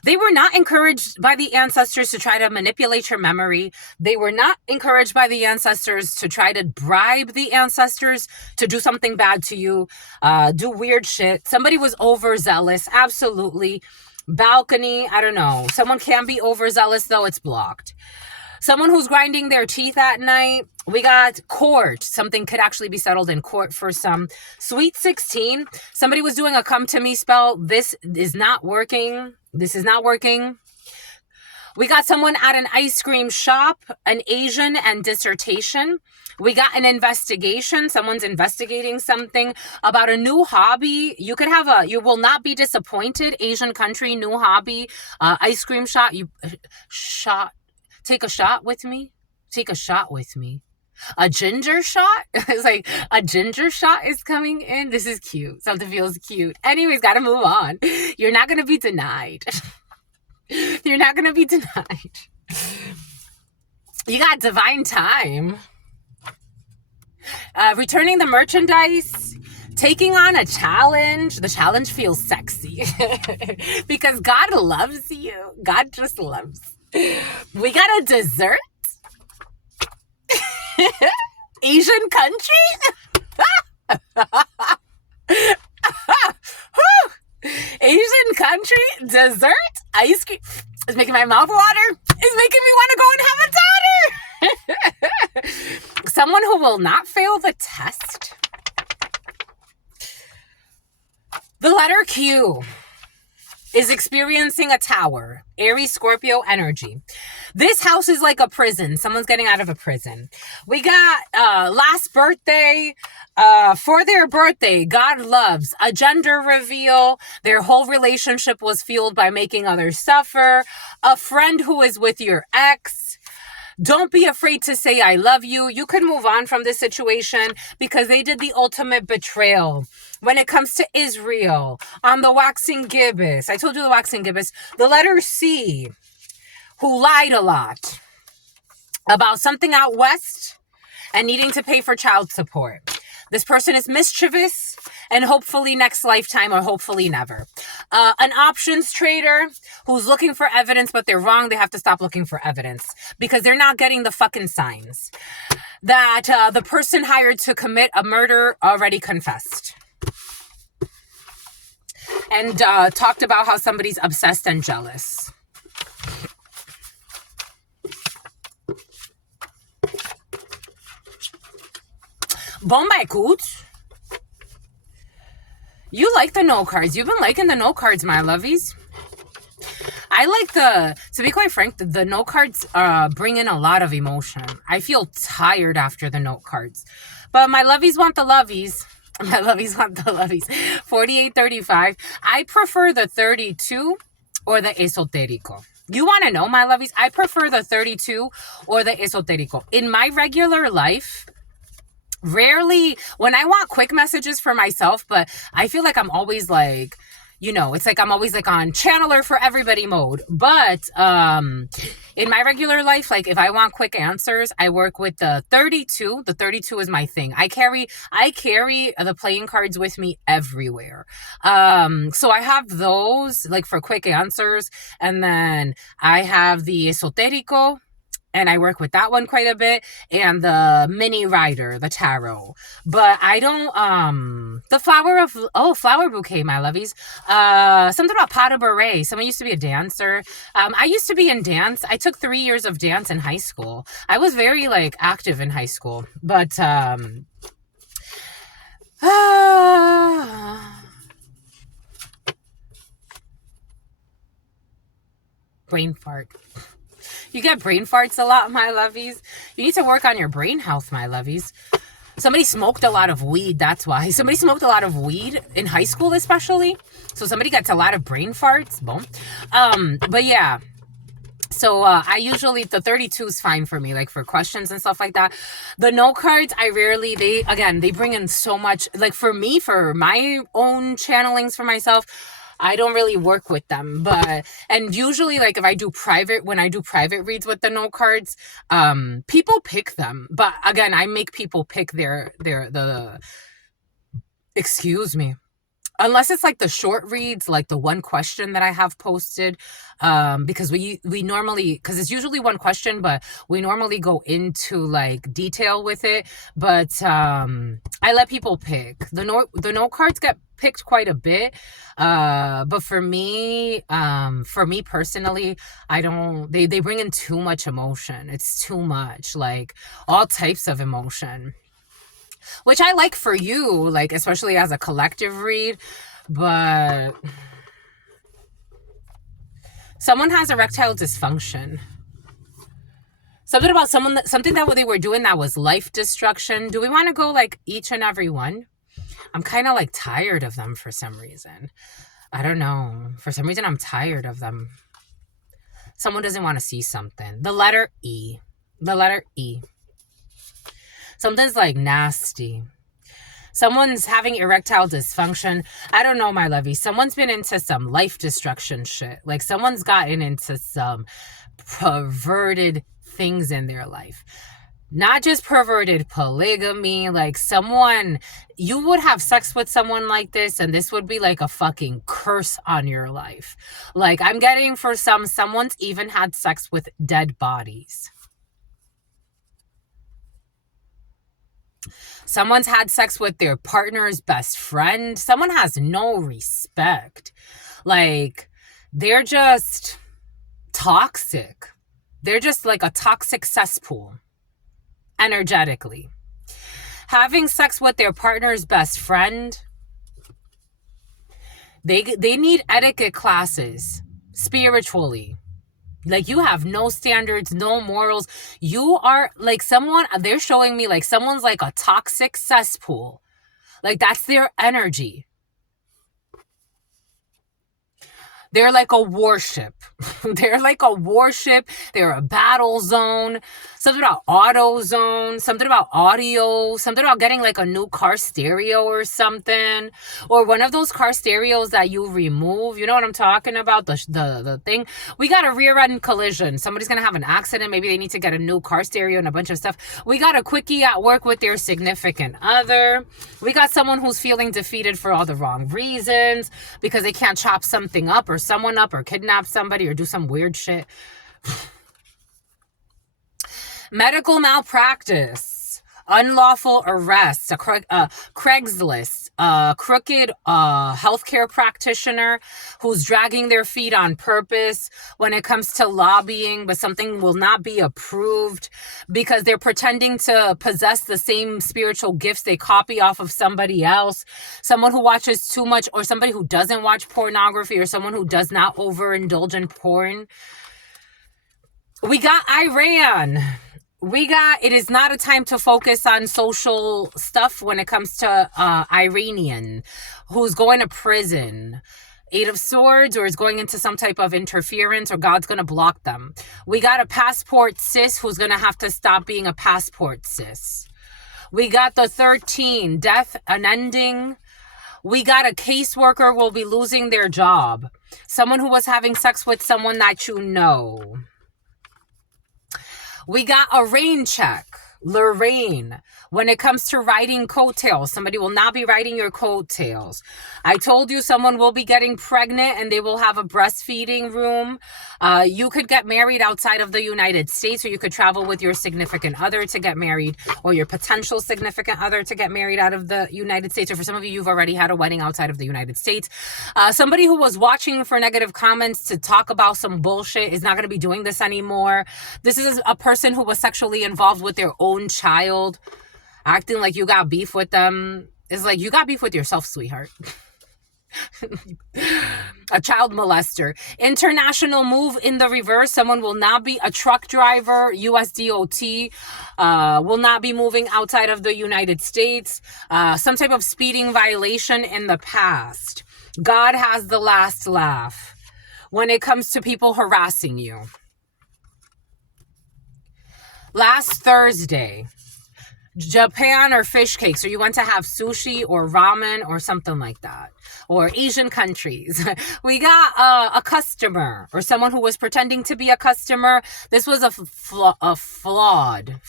They were not encouraged by the ancestors to try to manipulate your memory. They were not encouraged by the ancestors to try to bribe the ancestors to do something bad to you, do weird shit. Somebody was overzealous. Absolutely. Balcony, I don't know. Someone can be overzealous, though it's blocked. Someone who's grinding their teeth at night. We got court. Something could actually be settled in court for some. Sweet 16. Somebody was doing a come to me spell. This is not working. This is not working. We got someone at an ice cream shop, an Asian and dissertation. We got an investigation. Someone's investigating something about a new hobby. You could have you will not be disappointed. Asian country, new hobby, ice cream shop. Take a shot with me. Take a shot with me. A ginger shot? It's like a ginger shot is coming in. This is cute. Something feels cute. Anyways, gotta move on. You're not gonna be denied. You're not gonna be denied. You got divine time. Returning the merchandise. Taking on a challenge. The challenge feels sexy. Because God loves you. God just loves. We got a dessert. Asian country. Asian country dessert ice cream. It's making my mouth water. It's making me want to go and have a daughter. Someone who will not fail the test. The letter Q is experiencing a tower. Aries, Scorpio energy. This house is like a prison. Someone's getting out of a prison. We got last birthday. For their birthday, God loves. A gender reveal. Their whole relationship was fueled by making others suffer. A friend who is with your ex. Don't be afraid to say I love you. You could move on from this situation because they did the ultimate betrayal. When it comes to Israel, on the waxing gibbous, I told you the waxing gibbous, the letter C, who lied a lot about something out west and needing to pay for child support. This person is mischievous and hopefully next lifetime or hopefully never. An options trader who's looking for evidence, but they're wrong. They have to stop looking for evidence because they're not getting the fucking signs. That the person hired to commit a murder already confessed. And talked about how somebody's obsessed and jealous. Bon bah écoute. You like the no cards. You've been liking the no cards, my lovies. I like to be quite frank, the note cards bring in a lot of emotion. I feel tired after the note cards. But my lovies want the lovies. My lovies want the lovies. 48-35. I prefer the 32 or the esoterico. You want to know, my lovies? I prefer the 32 or the esoterico. In my regular life, rarely, when I want quick messages for myself, but I feel like I'm always like, it's like I'm always like on channeler for everybody mode. But in my regular life, like if I want quick answers, I work with the 32. The 32 is my thing. I carry the playing cards with me everywhere. So I have those like for quick answers, and then I have the esotérico, and I work with that one quite a bit, and the mini rider, the tarot. But I don't, the flower bouquet, my lovies. Something about pas de bourrée. Someone used to be a dancer. I used to be in dance. I took 3 years of dance in high school. I was very like active in high school, but, brain fart. You get brain farts a lot, my lovies. You need to work on your brain health, my lovies. Somebody smoked a lot of weed, that's why. Somebody smoked a lot of weed in high school especially. So somebody gets a lot of brain farts. Boom. But yeah. So I usually, the 32 is fine for me, like for questions and stuff like that. The note cards, they bring in so much. Like for me, for my own channelings for myself, I don't really work with them, and usually like when I do private reads with the note cards, people pick them. But again, I make people pick excuse me. Unless it's like the short reads, like the one question that I have posted, because we normally, because it's usually one question, but we normally go into like detail with it. But I let people pick. The note cards get picked quite a bit, but for me personally, I don't. They bring in too much emotion. It's too much, like all types of emotion. Which I like for you, like, especially as a collective read, but someone has erectile dysfunction. Something about something that they were doing that was life destruction. Do we want to go like each and every one? I'm kind of like tired of them for some reason. I don't know. For some reason, I'm tired of them. Someone doesn't want to see something. The letter E. The letter E. Something's like nasty. Someone's having erectile dysfunction. I don't know, my lovey. Someone's been into some life destruction shit. Like someone's gotten into some perverted things in their life. Not just perverted polygamy. Like you would have sex with someone like this, and this would be like a fucking curse on your life. Like I'm getting for someone's even had sex with dead bodies. Someone's had sex with their partner's best friend. Someone has no respect. Like, they're just toxic. They're just like a toxic cesspool, energetically. Having sex with their partner's best friend, they need etiquette classes, spiritually. Like, you have no standards, no morals. You are like they're showing me like someone's like a toxic cesspool. Like, that's their energy. They're like a warship. They're like a warship. They're a battle zone. Something about auto zone. Something about audio. Something about getting like a new car stereo or something. Or one of those car stereos that you remove. You know what I'm talking about? The thing. We got a rear end collision. Somebody's going to have an accident. Maybe they need to get a new car stereo and a bunch of stuff. We got a quickie at work with their significant other. We got someone who's feeling defeated for all the wrong reasons. Because they can't chop something up or someone up or kidnap somebody or do some weird shit. Medical malpractice, unlawful arrests, a Craigslist, a crooked healthcare practitioner who's dragging their feet on purpose when it comes to lobbying, but something will not be approved because they're pretending to possess the same spiritual gifts they copy off of somebody else. Someone who watches too much, or somebody who doesn't watch pornography, or someone who does not overindulge in porn. We got Iran. It is not a time to focus on social stuff when it comes to Iranian, who's going to prison. Eight of Swords, or is going into some type of interference, or God's going to block them. We got a passport cis who's going to have to stop being a passport cis. We got the 13, death, an ending. We got a caseworker will be losing their job. Someone who was having sex with someone that you know. We got a rain check. Lorraine, when it comes to riding coattails, somebody will not be riding your coattails. I told you someone will be getting pregnant and they will have a breastfeeding room. You could get married outside of the United States, or you could travel with your significant other to get married, or your potential significant other to get married out of the United States. Or for some of you, you've already had a wedding outside of the United States. Somebody who was watching for negative comments to talk about some bullshit is not going to be doing this anymore. This is a person who was sexually involved with their own child, acting like you got beef with them. It's like you got beef with yourself, sweetheart. A child molester. International move in the reverse. Someone will not be a truck driver. USDOT will not be moving outside of the United States. Some type of speeding violation in the past. God has the last laugh when it comes to people harassing you. Last Thursday, Japan or fish cakes, or you went to have sushi or ramen or something like that, or Asian countries. We got a customer or someone who was pretending to be a customer. This was a flawed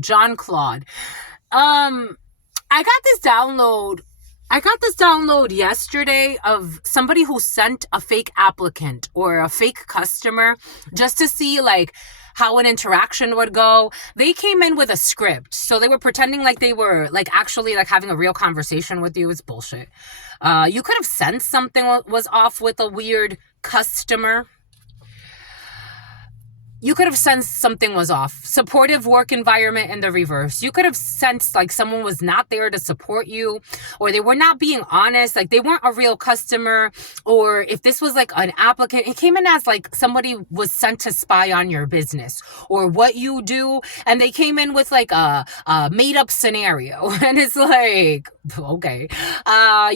John Claude. I got this download yesterday of somebody who sent a fake applicant or a fake customer just to see like how an interaction would go. They came in with a script. So they were pretending like they were like actually like having a real conversation with you. It's bullshit. You could have sensed something was off with a weird customer. You could have sensed something was off. Supportive work environment in the reverse. You could have sensed like someone was not there to support you, or they were not being honest, like they weren't a real customer. Or if this was like an applicant, it came in as like somebody was sent to spy on your business or what you do, and they came in with like a made up scenario. And it's like, okay,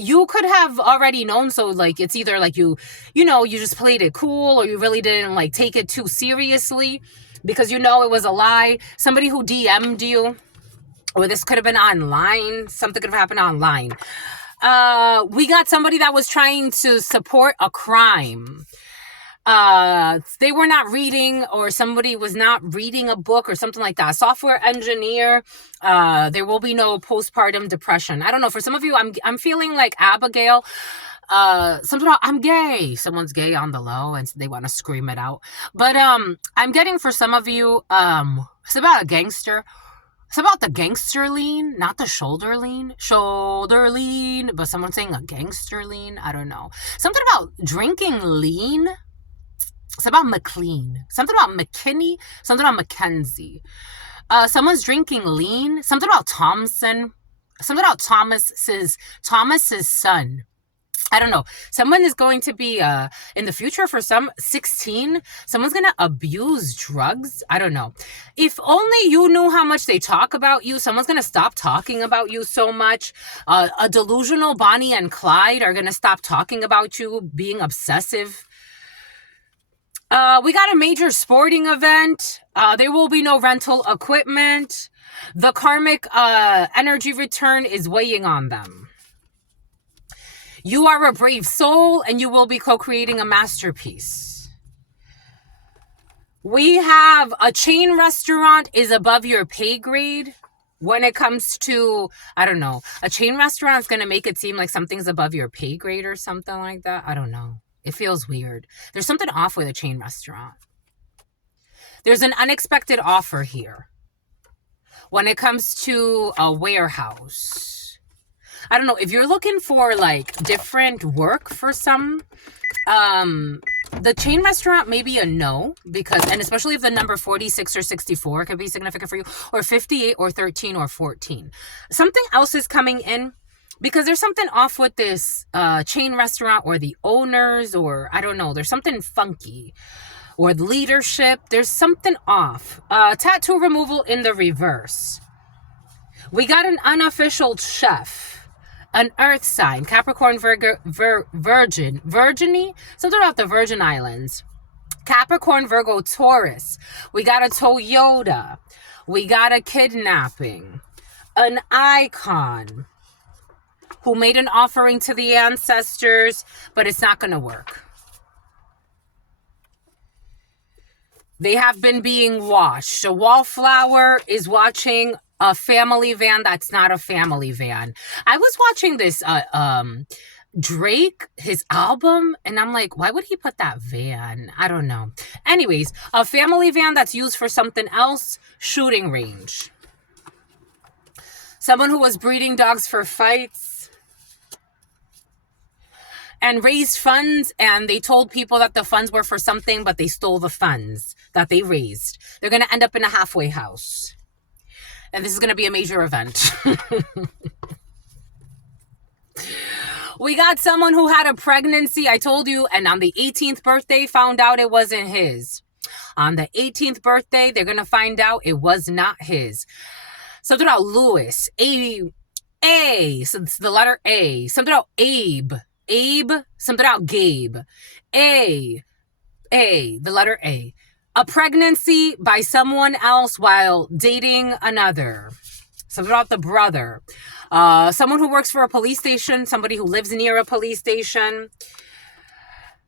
you could have already known. So like it's either like you just played it cool, or you really didn't like take it too seriously because you know it was a lie. Somebody who DM'd you, or this could have been online. Something could have happened online. We got somebody that was trying to support a crime. They were not reading, or somebody was not reading a book or something like that. Software engineer. There will be no postpartum depression. I don't know. For some of you, I'm feeling like Abigail. Something about I'm gay. Someone's gay on the low and they want to scream it out. But I'm getting for some of you, it's about a gangster. It's about the gangster lean, not the shoulder lean. Shoulder lean, but someone's saying a gangster lean. I don't know. Something about drinking lean. It's about McLean. Something about McKinney. Something about Mackenzie. Someone's drinking lean. Something about Thompson. Something about Thomas's son. I don't know. Someone is going to be, in the future for some, 16. Someone's going to abuse drugs. I don't know. If only you knew how much they talk about you, someone's going to stop talking about you so much. A delusional Bonnie and Clyde are going to stop talking about you, being obsessive. We got a major sporting event. There will be no rental equipment. The karmic energy return is weighing on them. You are a brave soul and you will be co-creating a masterpiece. We have a chain restaurant is above your pay grade. When it comes to, I don't know, a chain restaurant is going to make it seem like something's above your pay grade or something like that. I don't know. It feels weird. There's something off with a chain restaurant. There's an unexpected offer here. When it comes to a warehouse. I don't know, if you're looking for like different work for some, the chain restaurant may be a no, because, and especially if the number 46 or 64 could be significant for you, or 58 or 13 or 14. Something else is coming in, because there's something off with this chain restaurant or the owners, or I don't know, there's something funky. Or the leadership, there's something off. Tattoo removal in the reverse. We got an unofficial chef. An earth sign, Capricorn, Virgin-y, something about the Virgin Islands. Capricorn, Virgo, Taurus. We got a Toyota. We got a kidnapping. An icon. who made an offering to the ancestors, but it's not going to work. They have been being watched. A wallflower is watching a family van that's not a family van. I was watching this Drake, his album, and I'm like, why would he put that van? I don't know. Anyways, a family van that's used for something else, shooting range. Someone who was breeding dogs for fights and raised funds, and they told people that the funds were for something, but they stole the funds that they raised. They're going to end up in a halfway house. And this is going to be a major event. We got someone who had a pregnancy, I told you, and on the 18th birthday found out it wasn't his. On the 18th birthday, they're going to find out it was not his. Something about Lewis. A. So it's the letter A. Something about Abe. Something about Gabe. A. The letter A. A pregnancy by someone else while dating another. Something about the brother. Someone who works for a police station. Somebody who lives near a police station.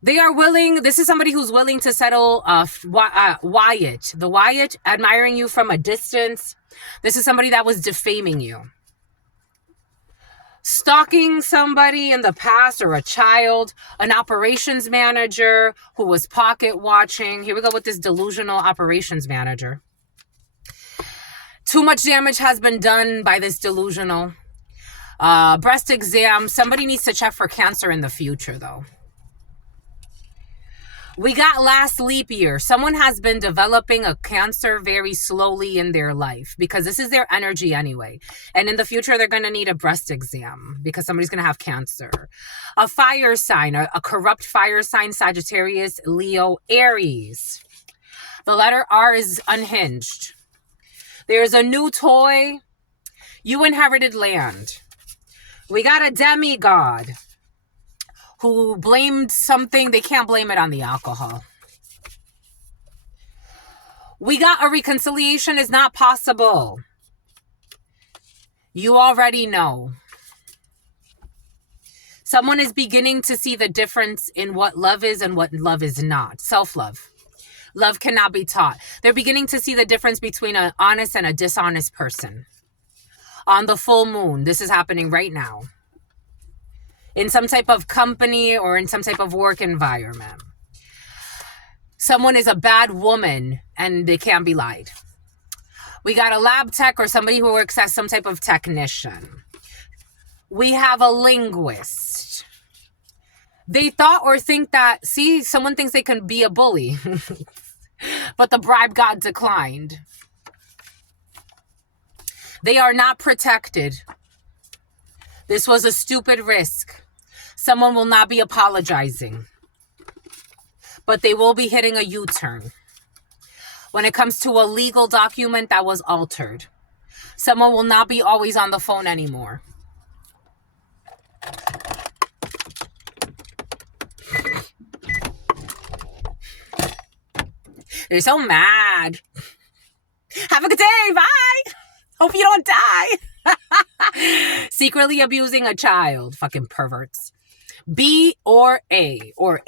They are willing. This is somebody who's willing to settle Wyatt. The Wyatt admiring you from a distance. This is somebody that was defaming you. Stalking somebody in the past or a child, an operations manager who was pocket watching. Here we go with this delusional operations manager. Too much damage has been done by this delusional. Breast exam. Somebody needs to check for cancer in the future, though. We got last leap year. Someone has been developing a cancer very slowly in their life because this is their energy anyway. And in the future, they're going to need a breast exam because somebody's going to have cancer. A fire sign, a corrupt fire sign, Sagittarius, Leo, Aries. The letter R is unhinged. There's a new toy. You inherited land. We got a demigod who blamed something. They can't blame it on the alcohol. We got a reconciliation is not possible. You already know. Someone is beginning to see the difference in what love is and what love is not. Self-love. Love cannot be taught. They're beginning to see the difference between an honest and a dishonest person. On the full moon, this is happening right now. In some type of company or in some type of work environment. Someone is a bad woman and they can't be lied. We got a lab tech or somebody who works as some type of technician. We have a linguist. They thought or think that, see, someone thinks they can be a bully. But the bribe got declined. They are not protected. This was a stupid risk. Someone will not be apologizing. But they will be hitting a U-turn. When it comes to a legal document that was altered. Someone will not be always on the phone anymore. They're so mad. Have a good day. Bye. Hope you don't die. Secretly abusing a child. Fucking perverts. B or A or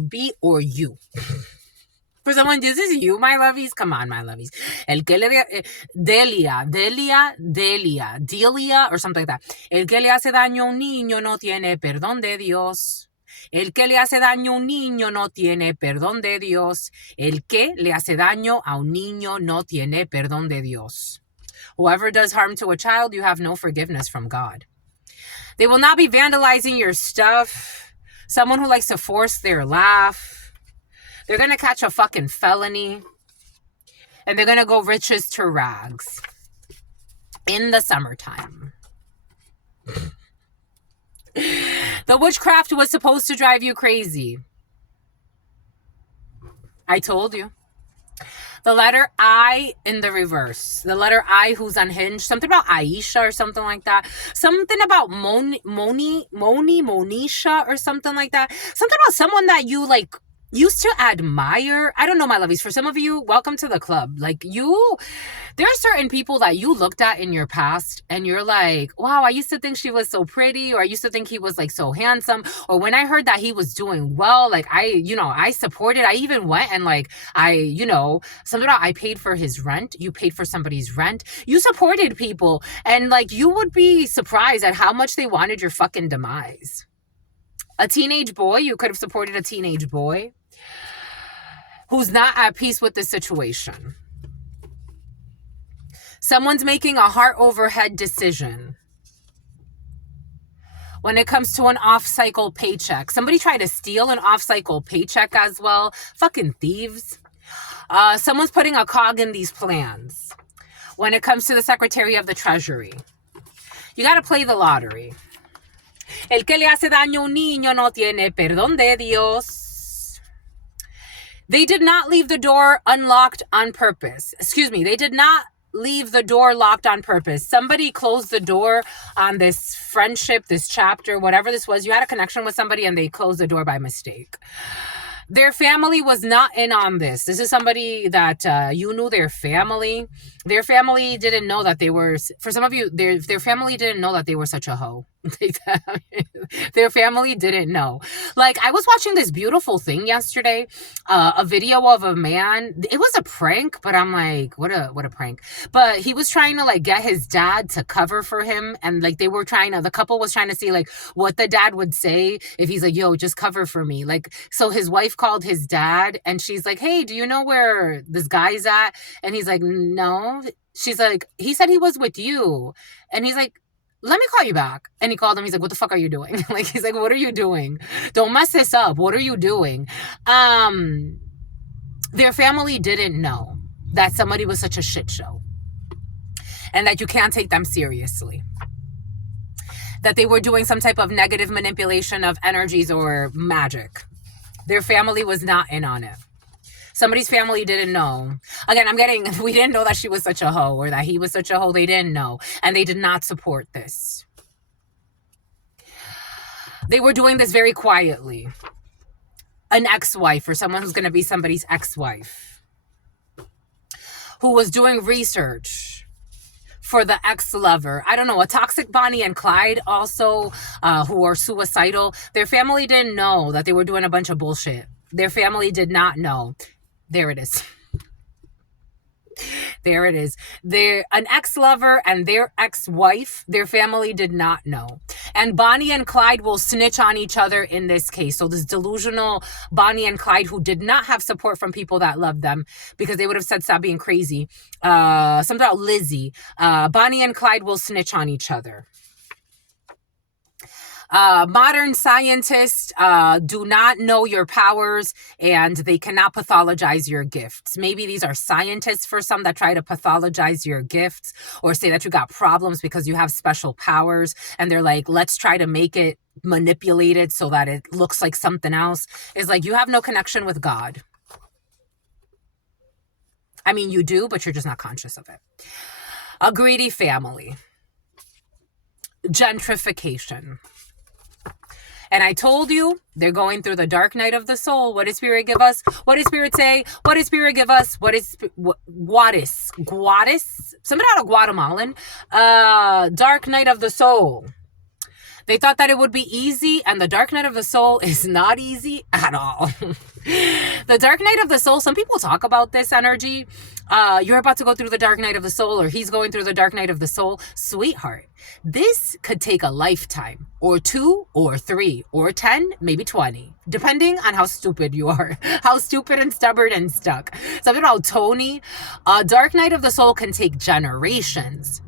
B or you. For someone, this is you, my lovies. Come on, my lovies. Delia, or something like that. El que le hace daño a un niño no tiene perdón de Dios. El que le hace daño a un niño no tiene perdón de Dios. El que le hace daño a un niño no tiene perdón de Dios. Whoever does harm to a child, you have no forgiveness from God. They will not be vandalizing your stuff. Someone who likes to force their laugh. They're going to catch a fucking felony. And they're going to go riches to rags. In the summertime. The witchcraft was supposed to drive you crazy. I told you. The letter I in the reverse. The letter I who's unhinged. Something about Aisha or something like that. Something about Monisha or something like that. Something about someone that you like used to admire. I don't know, my lovies. For some of you, welcome to the club. Like there are certain people that you looked at in your past and you're like, wow, I used to think she was so pretty, or I used to think he was like so handsome. Or when I heard that he was doing well, like I supported. I even went and like, something about I paid for his rent. You paid for somebody's rent. You supported people. And like, you would be surprised at how much they wanted your fucking demise. A teenage boy, you could have supported a teenage boy who's not at peace with the situation. Someone's making a heart over head decision when it comes to an off-cycle paycheck. Somebody tried to steal an off-cycle paycheck as well. Fucking thieves. Someone's putting a cog in these plans when it comes to the Secretary of the Treasury. You got to play the lottery. El que le hace daño a un niño no tiene perdón de Dios. They did not leave the door unlocked on purpose. Excuse me. They did not leave the door locked on purpose. Somebody closed the door on this friendship, this chapter, whatever this was. You had a connection with somebody and they closed the door by mistake. Their family was not in on this. This is somebody that you knew their family. Their family didn't know that they were, for some of you, their family didn't know that they were such a hoe. Their family didn't know. Like, I was watching this beautiful thing yesterday, a video of a man. It was a prank, but I'm like, what a prank. But he was trying to like get his dad to cover for him. And like the couple was trying to see like what the dad would say if he's like, yo, just cover for me. Like, so his wife called his dad and she's like, hey, do you know where this guy's at? And he's like, no. She's like, he said he was with you. And he's like, let me call you back. And he called him. He's like, what the fuck are you doing? Like, he's like, what are you doing? Don't mess this up. What are you doing? Their family didn't know that somebody was such a shit show and that you can't take them seriously. That they were doing some type of negative manipulation of energies or magic. Their family was not in on it. Somebody's family didn't know. Again, we didn't know that she was such a hoe or that he was such a hoe. They didn't know. And they did not support this. They were doing this very quietly. An ex-wife or someone who's going to be somebody's ex-wife who was doing research for the ex-lover. I don't know, a toxic Bonnie and Clyde also who are suicidal. Their family didn't know that they were doing a bunch of bullshit. Their family did not know. There it is. There it is. An ex-lover and their ex-wife, their family did not know. And Bonnie and Clyde will snitch on each other in this case. So this delusional Bonnie and Clyde who did not have support from people that loved them because they would have said stop being crazy. Something about Lizzie. Bonnie and Clyde will snitch on each other. Modern scientists do not know your powers and they cannot pathologize your gifts. Maybe these are scientists for some that try to pathologize your gifts or say that you got problems because you have special powers. And they're like, let's try to make it manipulated so that it looks like something else. It's like you have no connection with God. I mean, you do, but you're just not conscious of it. A greedy family. Gentrification. And I told you, they're going through the dark night of the soul. What did Spirit give us? What did Spirit say? What did Spirit give us? Guadis? Something out of Guatemalan. Dark night of the soul. They thought that it would be easy, and the dark night of the soul is not easy at all. The dark night of the soul, some people talk about this energy. You're about to go through the dark night of the soul, or he's going through the dark night of the soul. Sweetheart, this could take a lifetime, or 2, or 3, or 10, maybe 20, depending on how stupid you are, how stupid and stubborn and stuck. Something about Tony. A dark night of the soul can take generations.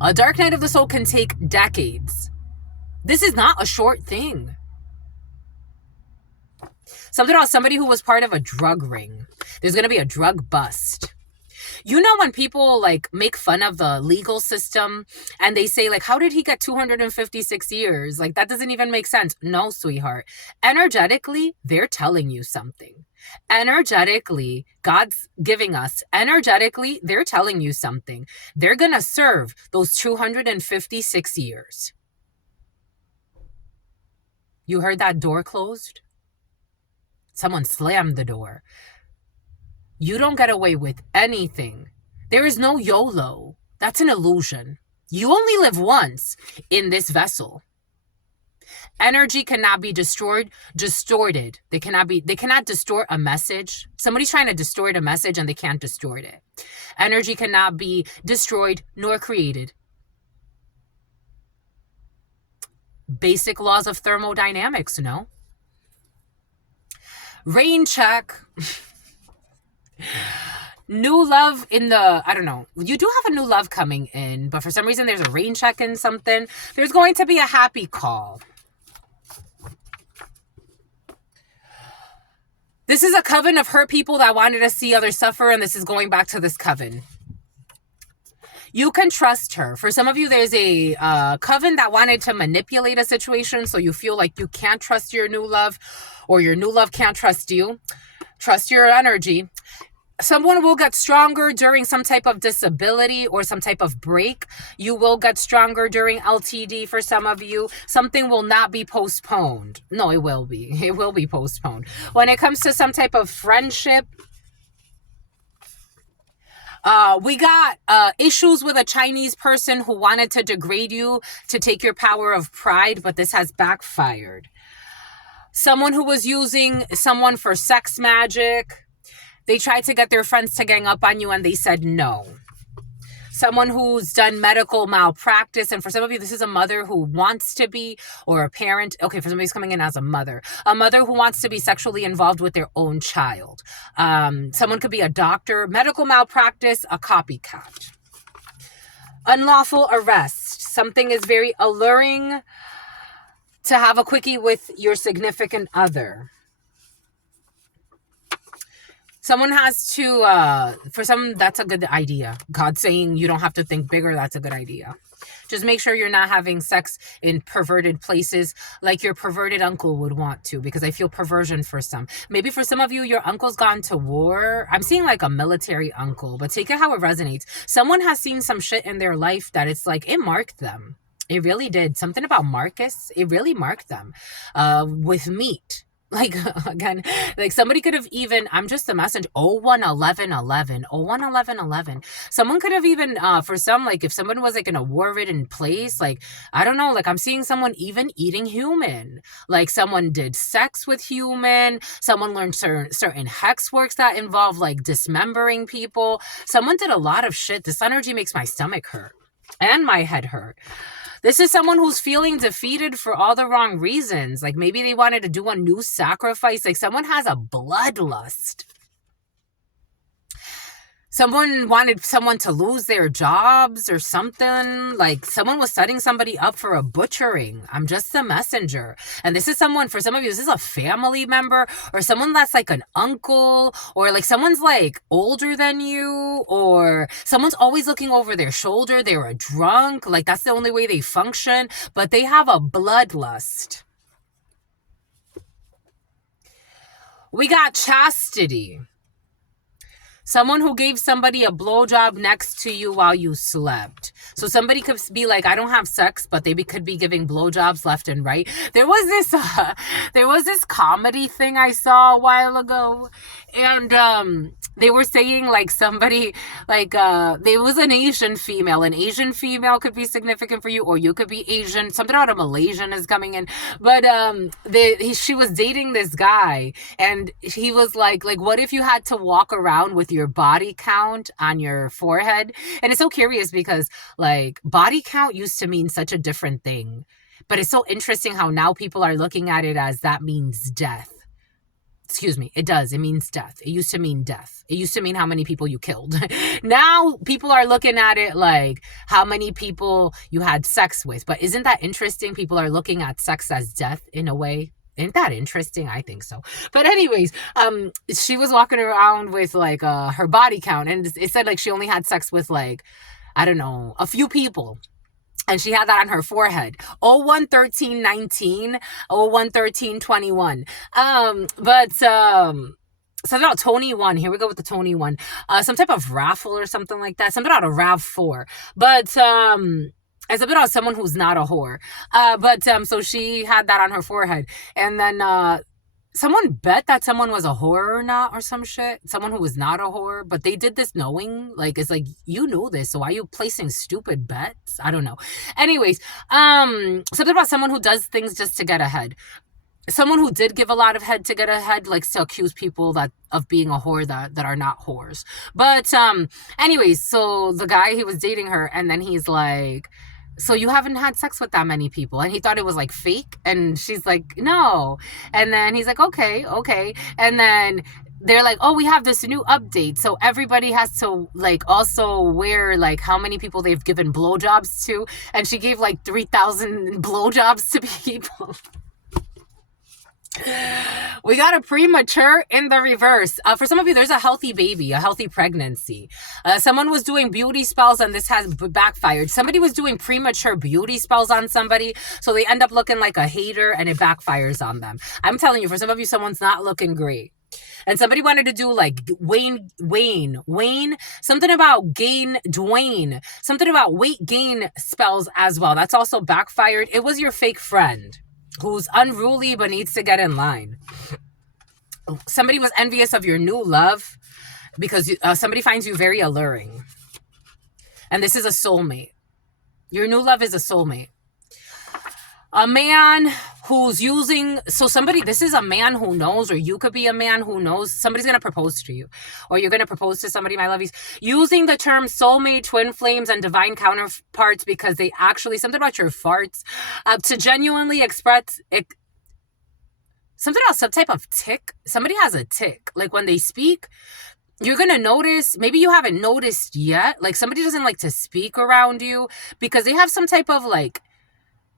A dark night of the soul can take decades. This is not a short thing. Something about somebody who was part of a drug ring. There's going to be a drug bust. You know when people like make fun of the legal system and they say like, how did he get 256 years? Like that doesn't even make sense. No, sweetheart. Energetically, they're telling you something. Energetically, God's giving us. Energetically, they're telling you something. They're going to serve those 256 years. You heard that door closed? Someone slammed the door. You don't get away with anything. There is no YOLO. That's an illusion. You only live once in this vessel. Energy cannot be distorted. They cannot distort a message. Somebody's trying to distort a message and they can't distort it. Energy cannot be destroyed nor created. Basic laws of thermodynamics, no? Rain check. New love in the, I don't know. You do have a new love coming in, but for some reason there's a rain check in something. There's going to be a happy call. This is a coven of hurt people that wanted to see others suffer, and this is going back to this coven. You can trust her. For some of you, there's a coven that wanted to manipulate a situation, so you feel like you can't trust your new love, or your new love can't trust you. Trust your energy. Someone will get stronger during some type of disability or some type of break. You will get stronger during LTD for some of you. Something will not be postponed. No, it will be. It will be postponed. When it comes to some type of friendship, we got issues with a Chinese person who wanted to degrade you to take your power of pride, but this has backfired. Someone who was using someone for sex magic. They tried to get their friends to gang up on you and they said no. Someone who's done medical malpractice. And for some of you, this is a mother who wants to be, or a parent. Okay, for somebody's coming in as a mother who wants to be sexually involved with their own child. Someone could be a doctor, medical malpractice, a copycat. Unlawful arrest. Something is very alluring to have a quickie with your significant other. Someone has to, for some, that's a good idea. God saying you don't have to think bigger, that's a good idea. Just make sure you're not having sex in perverted places like your perverted uncle would want to, because I feel perversion for some. Maybe for some of you, your uncle's gone to war. I'm seeing like a military uncle, but take it how it resonates. Someone has seen some shit in their life that it's like, it marked them. It really did. Something about Marcus, it really marked them with meat. Like, again, like somebody could have even, I'm just the messenger, 011111, 011111. Someone could have even, for some, like if someone was like in a war-ridden place, like, I don't know, like I'm seeing someone even eating human. Like someone did sex with human. Someone learned certain hex works that involve like dismembering people. Someone did a lot of shit. This energy makes my stomach hurt and my head hurt. This is someone who's feeling defeated for all the wrong reasons. Like maybe they wanted to do a new sacrifice. Like someone has a bloodlust. Someone wanted someone to lose their jobs or something. Like someone was setting somebody up for a butchering. I'm just the messenger. And this is someone, for some of you, this is a family member or someone that's like an uncle, or like someone's like older than you, or someone's always looking over their shoulder. They're a drunk. Like that's the only way they function. But they have a bloodlust. We got chastity. Someone who gave somebody a blowjob next to you while you slept. So somebody could be like, I don't have sex, but they could be giving blowjobs left and right. There was this comedy thing I saw a while ago, and they were saying like somebody, like there was an Asian female. An Asian female could be significant for you, or you could be Asian. Something about a Malaysian is coming in, but she was dating this guy, and he was like, what if you had to walk around with your body count on your forehead? And it's so curious because like body count used to mean such a different thing, but it's so interesting how now people are looking at it as that means death. Excuse me, it does. It means death. It used to mean death. It used to mean how many people you killed. Now people are looking at it like how many people you had sex with. But isn't that interesting? People are looking at sex as death in a way. Isn't that interesting? I think so. But anyways, she was walking around with like her body count, and it said like she only had sex with like, I don't know, a few people. And she had that on her forehead. 011319, 011321. But something about Tony 1. Here we go with the Tony 1. Some type of raffle or something like that. Something about a RAV4. But It's a bit about someone who's not a whore. So she had that on her forehead. And then someone bet that someone was a whore or not or some shit. Someone who was not a whore. But they did this knowing. Like, it's like, you knew this, so why are you placing stupid bets? I don't know. Anyways, something about someone who does things just to get ahead. Someone who did give a lot of head to get ahead likes to accuse people that of being a whore that are not whores. But anyways, so the guy, he was dating her, and then he's like, so you haven't had sex with that many people? And he thought it was like fake, and she's like, no. And then he's like, okay. And then they're like, oh, we have this new update, so everybody has to like also wear like how many people they've given blowjobs to. And she gave like 3,000 blowjobs to people. We got a premature in the reverse. For some of you, there's a healthy baby, a healthy pregnancy. Someone was doing beauty spells, and this has backfired. Somebody was doing premature beauty spells on somebody, so they end up looking like a hater, and it backfires on them. I'm telling you, for some of you, someone's not looking great. And somebody wanted to do like Wayne, something about Dwayne, something about weight gain spells as well. That's also backfired. It was your fake friend who's unruly but needs to get in line. Somebody was envious of your new love because somebody finds you very alluring. And this is a soulmate. Your new love is a soulmate. A man who's using, this is a man who knows, or you could be a man who knows, somebody's going to propose to you, or you're going to propose to somebody, my lovies, using the term soulmate, twin flames, and divine counterparts because they actually, something about your farts, to genuinely express, something about some type of tick. Somebody has a tick. Like when they speak, you're going to notice, maybe you haven't noticed yet, like somebody doesn't like to speak around you because they have some type of like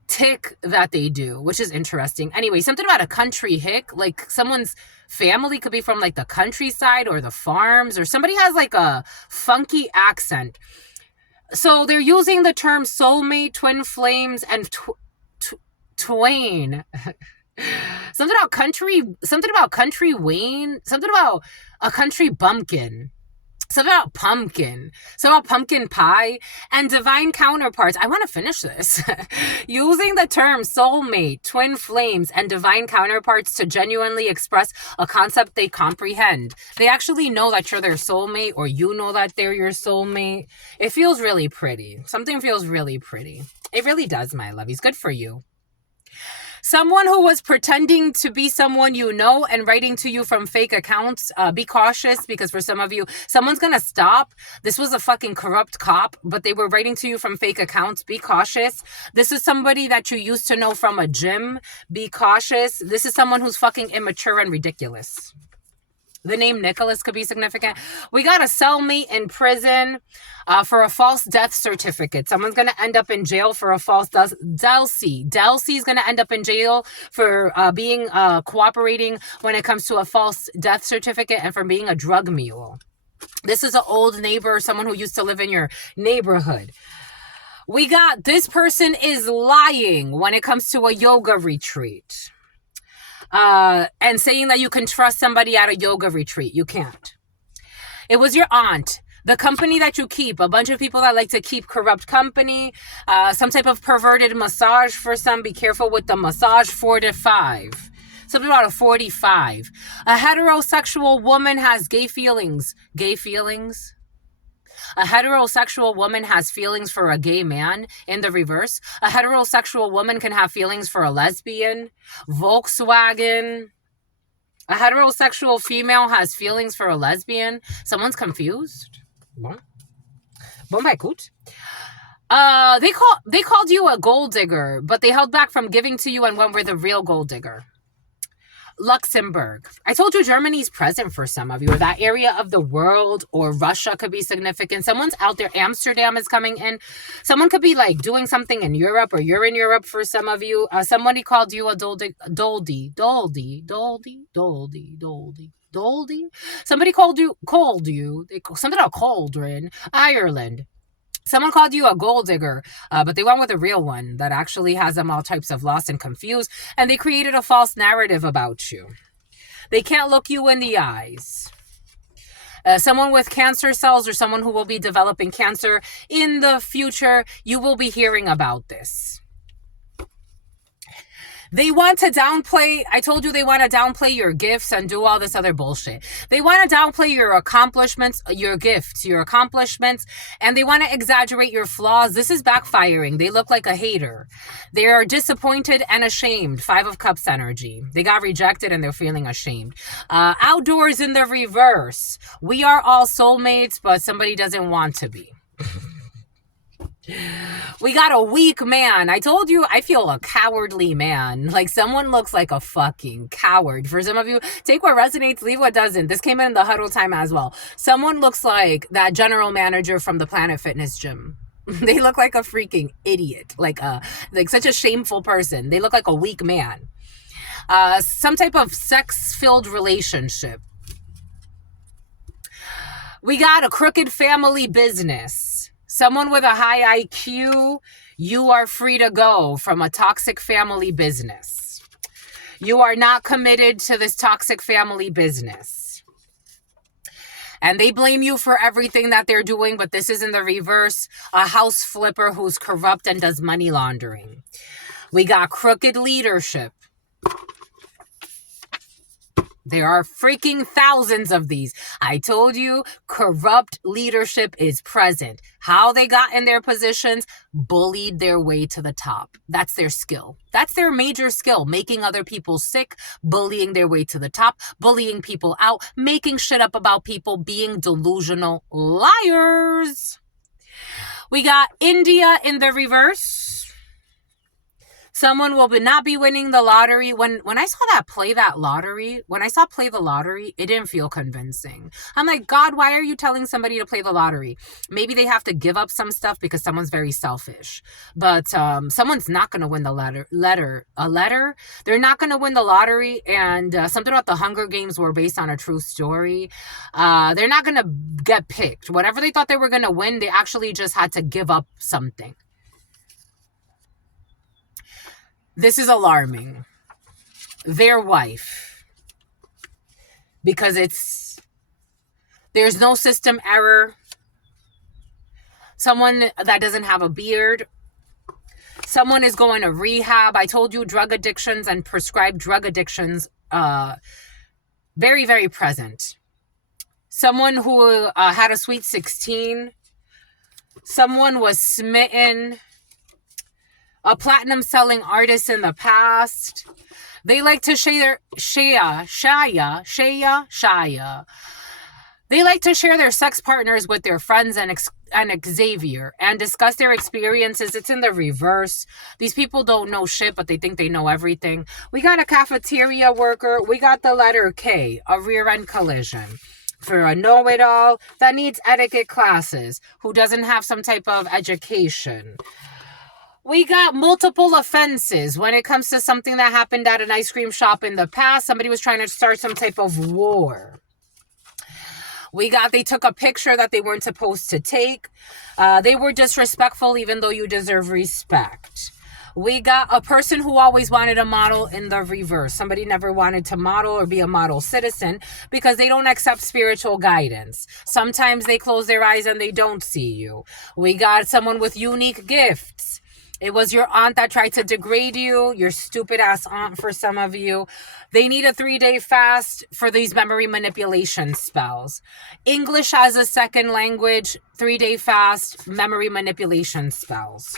tick that they do, which is interesting. Anyway, something about a country hick, like someone's family could be from like the countryside or the farms, or somebody has like a funky accent. So they're using the term soulmate, twin flames, and twain. Something about country Wayne, something about a country bumpkin. Something about pumpkin. Something about pumpkin pie. And divine counterparts. I want to finish this. Using the term soulmate, twin flames, and divine counterparts to genuinely express a concept they comprehend. They actually know that you're their soulmate, or you know that they're your soulmate. It feels really pretty. Something feels really pretty. It really does, my lovies. Good for you. Someone who was pretending to be someone you know and writing to you from fake accounts, be cautious, because for some of you, someone's going to stop. This was a fucking corrupt cop, but they were writing to you from fake accounts. Be cautious. This is somebody that you used to know from a gym. Be cautious. This is someone who's fucking immature and ridiculous. The name Nicholas could be significant. We got a cellmate in prison for a false death certificate. Someone's going to end up in jail for a false Delcy is going to end up in jail for being cooperating when it comes to a false death certificate and for being a drug mule. This is an old neighbor, someone who used to live in your neighborhood. We got this person is lying when it comes to a yoga retreat. And saying that you can trust somebody at a yoga retreat. You can't. It was your aunt. The company that you keep. A bunch of people that like to keep corrupt company. Some type of perverted massage for some. Be careful with the massage. 4 to 5. Something about a 45. A heterosexual woman has gay feelings. Gay feelings? A heterosexual woman has feelings for a gay man in the reverse. A heterosexual woman can have feelings for a lesbian. Volkswagen. A heterosexual female has feelings for a lesbian. Someone's confused. What? Bombaikut. They called you a gold digger, but they held back from giving to you and went with a real gold digger. Luxembourg. I told you Germany's present for some of you, or that area of the world, or Russia could be significant. Someone's out there. Amsterdam is coming in. Someone could be like doing something in Europe, or you're in Europe for some of you. Somebody called you a doldy. Somebody called you, something about cauldron, Ireland. Someone called you a gold digger, but they went with a real one that actually has them all types of lost and confused, and they created a false narrative about you. They can't look you in the eyes. Someone with cancer cells or someone who will be developing cancer in the future, you will be hearing about this. They want to downplay, I told you they want to downplay your gifts and do all this other bullshit. They want to downplay your accomplishments, your gifts, your accomplishments, and they want to exaggerate your flaws. This is backfiring. They look like a hater. They are disappointed and ashamed. 5 of Cups energy. They got rejected and they're feeling ashamed. Outdoors in the reverse. We are all soulmates, but somebody doesn't want to be. We got a weak man. I told you I feel a cowardly man. Like someone looks like a fucking coward. For some of you, take what resonates, leave what doesn't. This came in the huddle time as well. Someone looks like that general manager from the Planet Fitness gym. They look like a freaking idiot. Like such a shameful person. They look like a weak man. Some type of sex-filled relationship. We got a crooked family business. Someone with a high IQ, you are free to go from a toxic family business. You are not committed to this toxic family business. And they blame you for everything that they're doing, but this is in the reverse. A house flipper who's corrupt and does money laundering. We got crooked leadership. There are freaking thousands of these. I told you, corrupt leadership is present. How they got in their positions, bullied their way to the top. That's their skill. That's their major skill, making other people sick, bullying their way to the top, bullying people out, making shit up about people, being delusional liars. We got India in the reverse. Someone will not be winning the lottery. When I saw that play the lottery, it didn't feel convincing. I'm like, God, why are you telling somebody to play the lottery? Maybe they have to give up some stuff because someone's very selfish. But someone's not going to win the letter. They're not going to win the lottery. And something about the Hunger Games were based on a true story. They're not going to get picked. Whatever they thought they were going to win, they actually just had to give up something. This is alarming. Their wife. Because there's no system error. Someone that doesn't have a beard. Someone is going to rehab. I told you drug addictions and prescribed drug addictions, very, very present. Someone who had a sweet 16. Someone was smitten. A platinum selling artist in the past. They like to share. They like to share their sex partners with their friends and Xavier and discuss their experiences. It's in the reverse. These people don't know shit, but they think they know everything. We got a cafeteria worker. We got the letter K, a rear end collision. For a know-it-all that needs etiquette classes, who doesn't have some type of education. We got multiple offenses when it comes to something that happened at an ice cream shop in the past. Somebody was trying to start some type of war. They took a picture that they weren't supposed to take. They were disrespectful even though you deserve respect. We got a person who always wanted a model in the reverse. Somebody never wanted to model or be a model citizen because they don't accept spiritual guidance. Sometimes they close their eyes and they don't see you. We got someone with unique gifts. It was your aunt that tried to degrade you, your stupid ass aunt for some of you. They need a 3-day fast for these memory manipulation spells. English as a second language, 3-day fast, memory manipulation spells.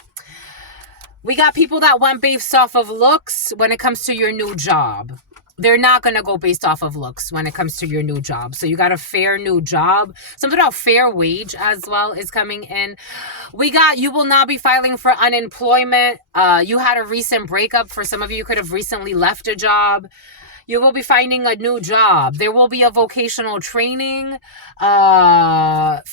We got people that went based off of looks when it comes to your new job. They're not going to go based off of looks when it comes to your new job. So you got a fair new job. Something about fair wage as well is coming in. We got you will not be filing for unemployment. You had a recent breakup. For some of you, you could have recently left a job. You will be finding a new job. There will be a vocational training. There's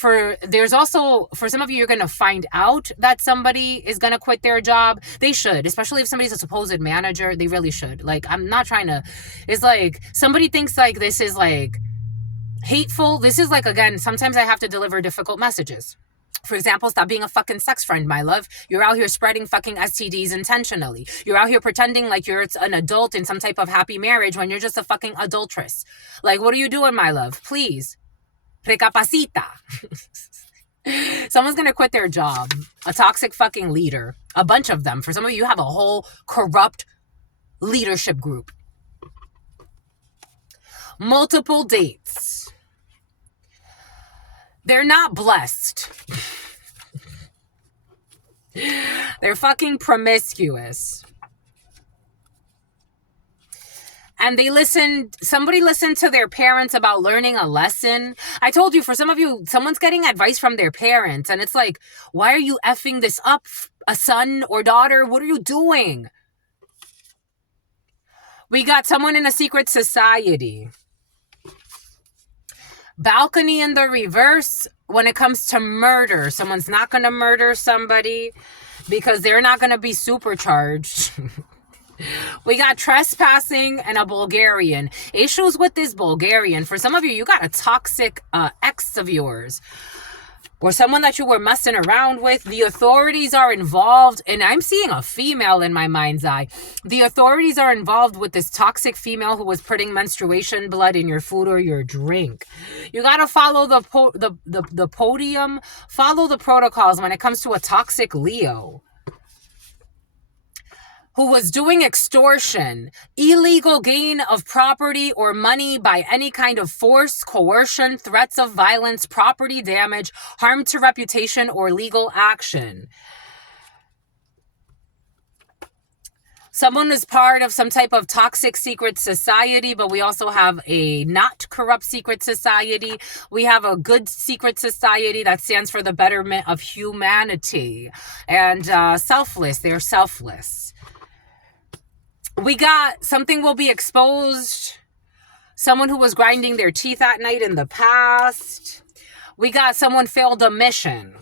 also, for some of you, you're going to find out that somebody is going to quit their job. They should, especially if somebody's a supposed manager. They really should. Like, I'm not trying to, it's like, somebody thinks like this is like hateful. This is like, again, sometimes I have to deliver difficult messages. For example, stop being a fucking sex friend, my love. You're out here spreading fucking STDs intentionally. You're out here pretending like you're an adult in some type of happy marriage when you're just a fucking adulteress. Like, what are you doing, my love? Please. Recapacita. Someone's going to quit their job. A toxic fucking leader. A bunch of them. For some of you have a whole corrupt leadership group. Multiple dates. They're not blessed. They're fucking promiscuous. And somebody listened to their parents about learning a lesson. I told you, for some of you, someone's getting advice from their parents. And it's like, why are you effing this up, a son or daughter? What are you doing? We got someone in a secret society. Balcony in the reverse. When it comes to murder, someone's not going to murder somebody because they're not going to be supercharged. We got trespassing and a Bulgarian. Issues with this Bulgarian. For some of you, you got a toxic ex of yours or someone that you were messing around with. The authorities are involved, and I'm seeing a female in my mind's eye. The authorities are involved with this toxic female who was putting menstruation blood in your food or your drink. You got to follow the podium, follow the protocols when it comes to a toxic Leo who was doing extortion, illegal gain of property or money by any kind of force, coercion, threats of violence, property damage, harm to reputation, or legal action. Someone is part of some type of toxic secret society, but we also have a not corrupt secret society. We have a good secret society that stands for the betterment of humanity. And selfless, they're selfless. We got something will be exposed. Someone who was grinding their teeth at night in the past. We got someone failed a mission.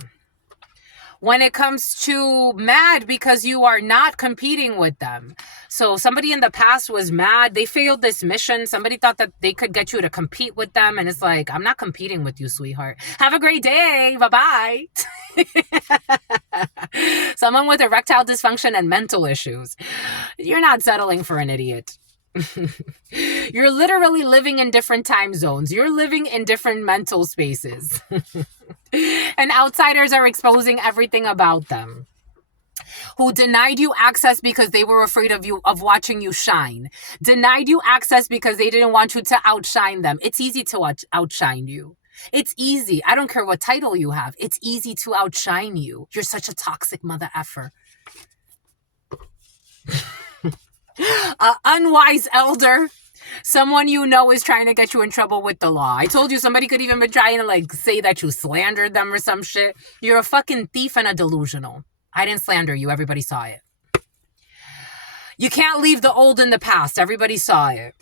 When it comes to mad because you are not competing with them. So somebody in the past was mad. They failed this mission. Somebody thought that they could get you to compete with them. And it's like, I'm not competing with you, sweetheart. Have a great day. Bye-bye. Someone with erectile dysfunction and mental issues. You're not settling for an idiot. You're literally living in different time zones. You're living in different mental spaces. And outsiders are exposing everything about them. Who denied you access because they were afraid of watching you shine. Denied you access because they didn't want you to outshine them. It's easy to outshine you. It's easy. I don't care what title you have. It's easy to outshine you. You're such a toxic mother effer. Unwise elder. Someone you know is trying to get you in trouble with the law. I told you somebody could even be trying to say that you slandered them or some shit. You're a fucking thief and a delusional. I didn't slander you. Everybody saw it. You can't leave the old in the past. Everybody saw it.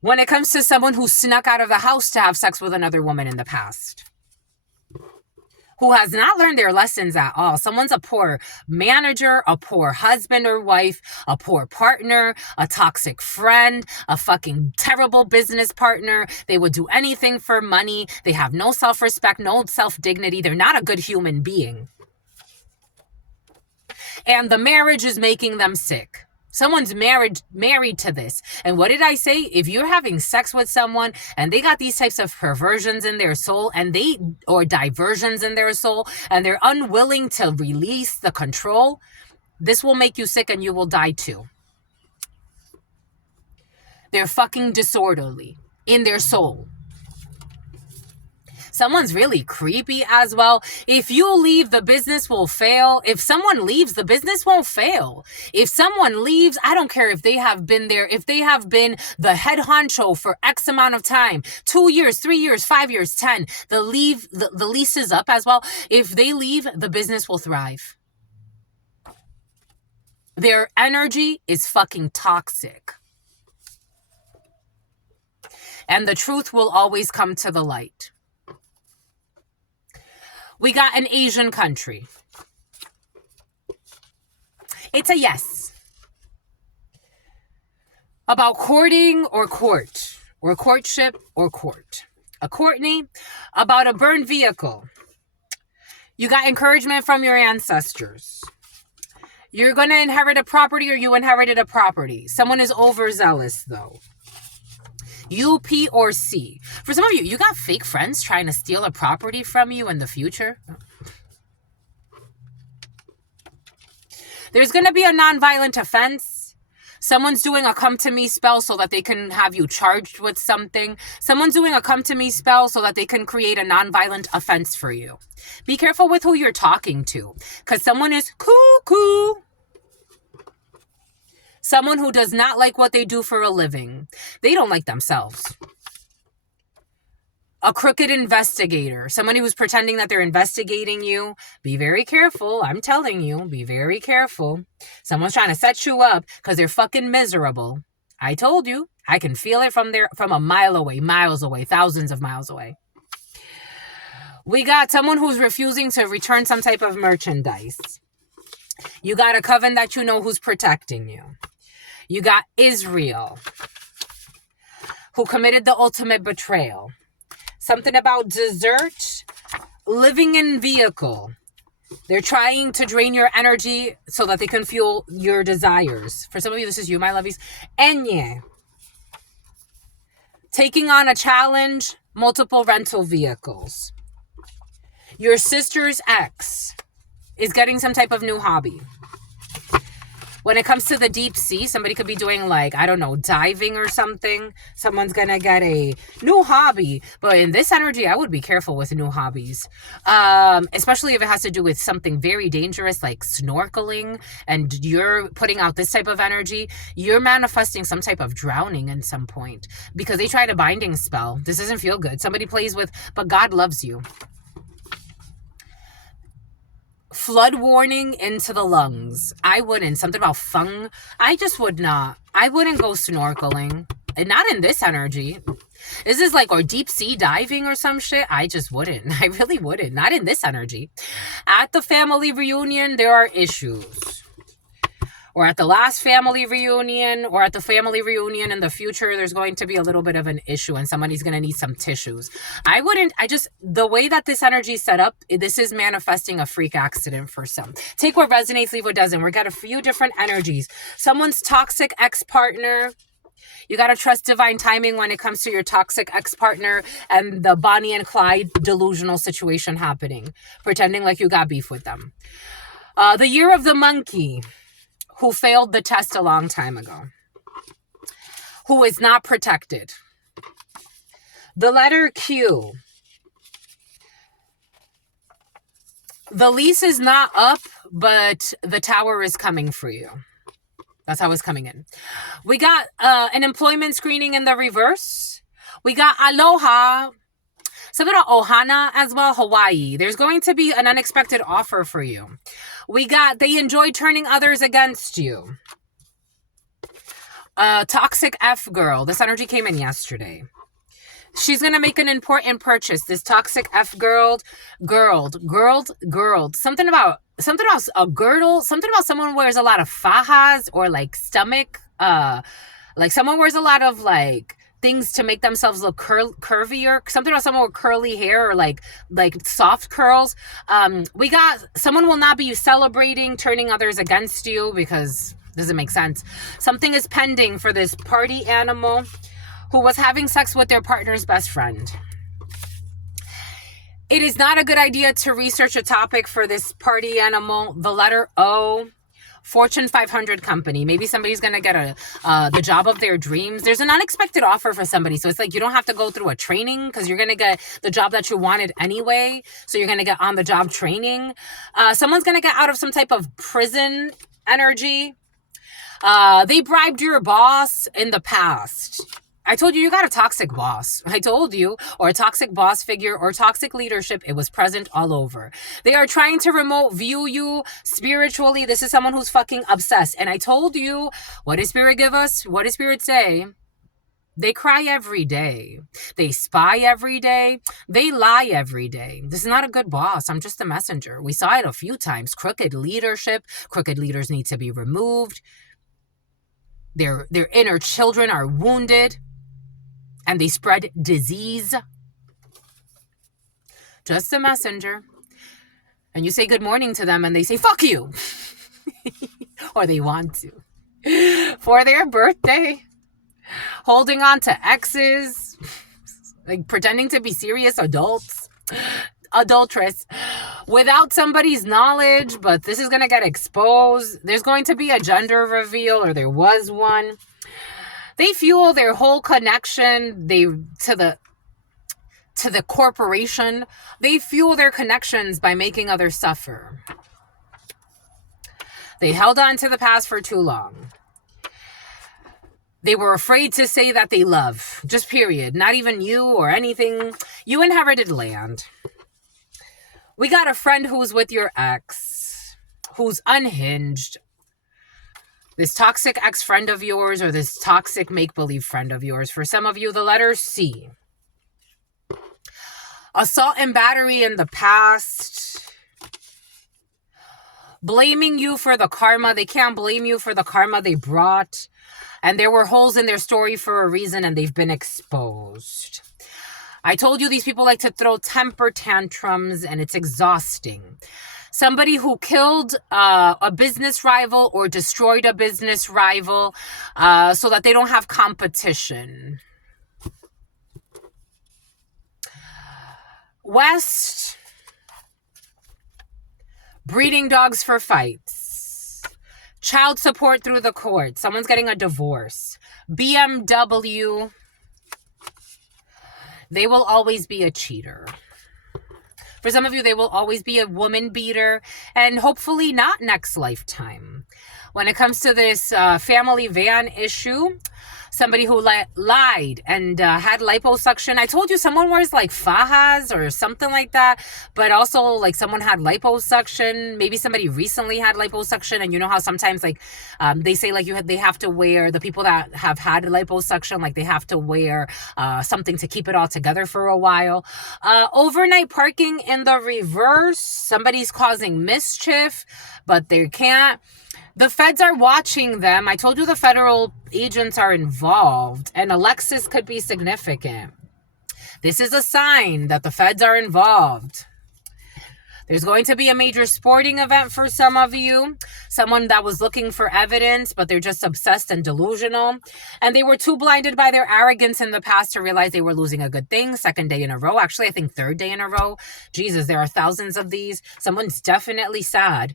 When it comes to someone who snuck out of the house to have sex with another woman in the past, who has not learned their lessons at all. Someone's a poor manager, a poor husband or wife, a poor partner, a toxic friend, a fucking terrible business partner. They would do anything for money. They have no self-respect, no self-dignity. They're not a good human being. And the marriage is making them sick. Someone's married to this. And what did I say? If you're having sex with someone and they got these types of perversions in their soul or diversions in their soul, and they're unwilling to release the control, this will make you sick and you will die too. They're fucking disorderly in their soul. Someone's really creepy as well. If you leave, the business will fail. If someone leaves, the business won't fail. If someone leaves, I don't care if they have been there, if they have been the head honcho for X amount of time, 2 years, 3 years, 5 years, 10, the lease is up as well. If they leave, the business will thrive. Their energy is fucking toxic. And the truth will always come to the light. We got an Asian country. It's a yes. About courting or court, or courtship or court. A Courtney, about a burned vehicle. You got encouragement from your ancestors. You're going to inherit a property or you inherited a property. Someone is overzealous though. U, P, or C. For some of you, you got fake friends trying to steal a property from you in the future. There's going to be a nonviolent offense. Someone's doing a come to me spell so that they can have you charged with something. Someone's doing a come to me spell so that they can create a nonviolent offense for you. Be careful with who you're talking to, because someone is cuckoo. Someone who does not like what they do for a living. They don't like themselves. A crooked investigator, somebody who's pretending that they're investigating you. Be very careful. I'm telling you, be very careful. Someone's trying to set you up because they're fucking miserable. I told you, I can feel it from a mile away, miles away, thousands of miles away. We got someone who's refusing to return some type of merchandise. You got a coven that you know who's protecting you. You got Israel, who committed the ultimate betrayal. Something about dessert, living in vehicle. They're trying to drain your energy so that they can fuel your desires. For some of you, this is you, my lovies. Enye. Taking on a challenge, multiple rental vehicles. Your sister's ex is getting some type of new hobby. When it comes to the deep sea, somebody could be doing like, I don't know, diving or something. Someone's going to get a new hobby. But in this energy, I would be careful with new hobbies. Especially if it has to do with something very dangerous like snorkeling and you're putting out this type of energy. You're manifesting some type of drowning at some point because they tried a binding spell. This doesn't feel good. Somebody plays with, but God loves you. Flood warning into the lungs. I wouldn't. Something about fung. I just would not. I wouldn't go snorkeling. And not in this energy. This is like, or deep sea diving or some shit. I just wouldn't. I really wouldn't. Not in this energy. At the family reunion, there are issues. Or at the last family reunion, or at the family reunion in the future, there's going to be a little bit of an issue and somebody's going to need some tissues. The way that this energy is set up, this is manifesting a freak accident for some. Take what resonates, leave what doesn't. We've got a few different energies. Someone's toxic ex-partner. You got to trust divine timing when it comes to your toxic ex-partner and the Bonnie and Clyde delusional situation happening. Pretending like you got beef with them. The year of the monkey, who failed the test a long time ago, who is not protected. The letter Q. The lease is not up, but the tower is coming for you. That's how it's coming in. We got an employment screening in the reverse. We got aloha. Something about ohana as well, Hawaii. There's going to be an unexpected offer for you. We got, they enjoy turning others against you. Toxic F girl. This energy came in yesterday. She's going to make an important purchase. This toxic F girl. Something about a girdle. Something about someone wears a lot of fajas or like stomach. Like someone wears a lot of like things to make themselves look curvier. Something about someone with curly hair or like soft curls. We got someone will not be celebrating turning others against you because it doesn't make sense. Something is pending for this party animal who was having sex with their partner's best friend. It is not a good idea to research a topic for this party animal. The letter O. Fortune 500 company. Maybe somebody's going to get the job of their dreams. There's an unexpected offer for somebody. So it's like you don't have to go through a training because you're going to get the job that you wanted anyway. So you're going to get on the job training. Someone's going to get out of some type of prison energy. They bribed your boss in the past. I told you, you got a toxic boss. I told you, or a toxic boss figure or toxic leadership. It was present all over. They are trying to remote view you spiritually. This is someone who's fucking obsessed. And I told you, what did Spirit give us? What did Spirit say? They cry every day. They spy every day. They lie every day. This is not a good boss. I'm just a messenger. We saw it a few times. Crooked leadership. Crooked leaders need to be removed. Their inner children are wounded. And they spread disease. Just a messenger. And you say good morning to them and they say, fuck you. Or they want to. For their birthday. holding on to exes, like pretending to be serious adulteress without somebody's knowledge, but this is going to get exposed. There's going to be a gender reveal, or there was one. They fuel their whole connection to the corporation. They fuel their connections by making others suffer. They held on to the past for too long. They were afraid to say that they love, just period. Not even you or anything. You inherited land. We got a friend who's with your ex, who's unhinged. This toxic ex-friend of yours, or this toxic make-believe friend of yours. For some of you, the letter C. Assault and battery in the past. Blaming you for the karma. They can't blame you for the karma they brought. And there were holes in their story for a reason, and they've been exposed. I told you these people like to throw temper tantrums, and it's exhausting. Somebody who killed a business rival or destroyed a business rival so that they don't have competition. West, breeding dogs for fights. Child support through the court. Someone's getting a divorce. BMW, they will always be a cheater. For some of you, they will always be a woman beater, and hopefully not next lifetime. When it comes to this family van issue, somebody who lied and had liposuction. I told you someone wears like fajas or something like that, but also like someone had liposuction. Maybe somebody recently had liposuction, and you know how sometimes like they say like they have to wear, the people that have had liposuction, like they have to wear something to keep it all together for a while. Overnight parking in the reverse. Somebody's causing mischief, but they can't. The feds are watching them. I told you the federal agents are involved, and Alexis could be significant. This is a sign that the feds are involved. There's going to be a major sporting event for some of you. Someone that was looking for evidence, but they're just obsessed and delusional. And they were too blinded by their arrogance in the past to realize they were losing a good thing. Second day in a row. Actually, I think third day in a row. Jesus, there are thousands of these. Someone's definitely sad.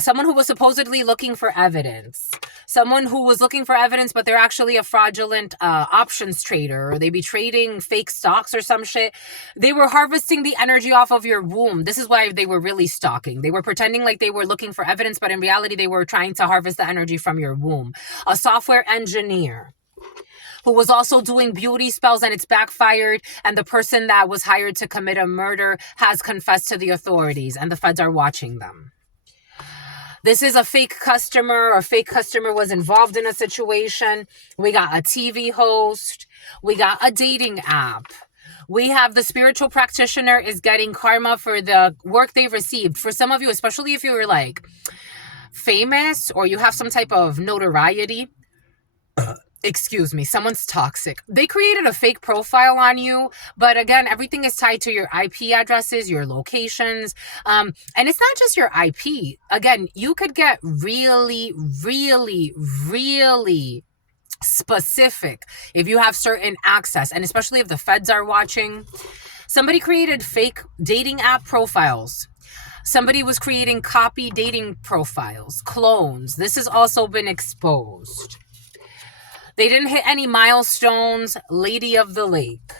Someone who was supposedly looking for evidence. Someone who was looking for evidence, but they're actually a fraudulent options trader. Or they be trading fake stocks or some shit. They were harvesting the energy off of your womb. This is why they were really stalking. They were pretending like they were looking for evidence, but in reality, they were trying to harvest the energy from your womb. A software engineer who was also doing beauty spells, and it's backfired, and the person that was hired to commit a murder has confessed to the authorities, and the feds are watching them. This is a fake customer, or fake customer was involved in a situation. We got a TV host. We got a dating app. We have the spiritual practitioner is getting karma for the work they received. For some of you, especially if you're like famous or you have some type of notoriety, excuse me, someone's toxic. They created a fake profile on you, but again, everything is tied to your IP addresses, your locations, and it's not just your IP. Again, you could get really, really, really specific if you have certain access, and especially if the feds are watching. Somebody created fake dating app profiles. Somebody was creating copy dating profiles, clones. This has also been exposed. They didn't hit any milestones. Lady of the Lake.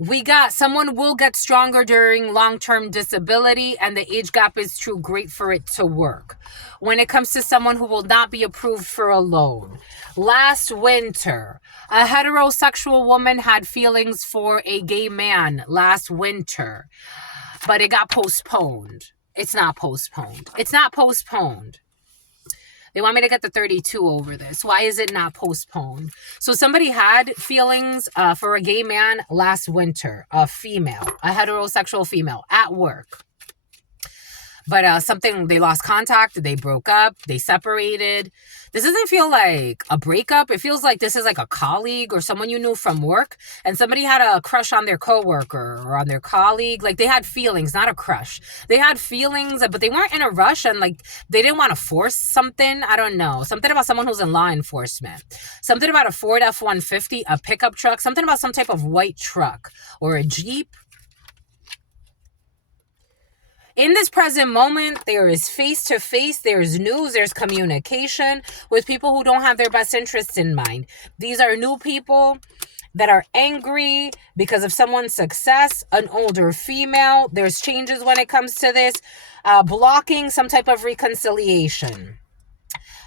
We got someone will get stronger during long-term disability, and the age gap is too great for it to work. When it comes to someone who will not be approved for a loan. Last winter, a heterosexual woman had feelings for a gay man last winter, but it got postponed. It's not postponed. It's not postponed. They want me to get the 32 over this. Why is it not postponed? So somebody had feelings for a gay man last winter, a female, a heterosexual female at work. But something, they lost contact, they broke up, they separated. This doesn't feel like a breakup. It feels like this is like a colleague or someone you knew from work, and somebody had a crush on their coworker or on their colleague. Like they had feelings, not a crush. They had feelings, but they weren't in a rush, and like they didn't want to force something. I don't know. Something about someone who's in law enforcement. Something about a Ford F-150, a pickup truck. Something about some type of white truck or a Jeep. In this present moment, there is face-to-face, there's news, there's communication with people who don't have their best interests in mind. These are new people that are angry because of someone's success, an older female. There's changes when it comes to this, blocking some type of reconciliation.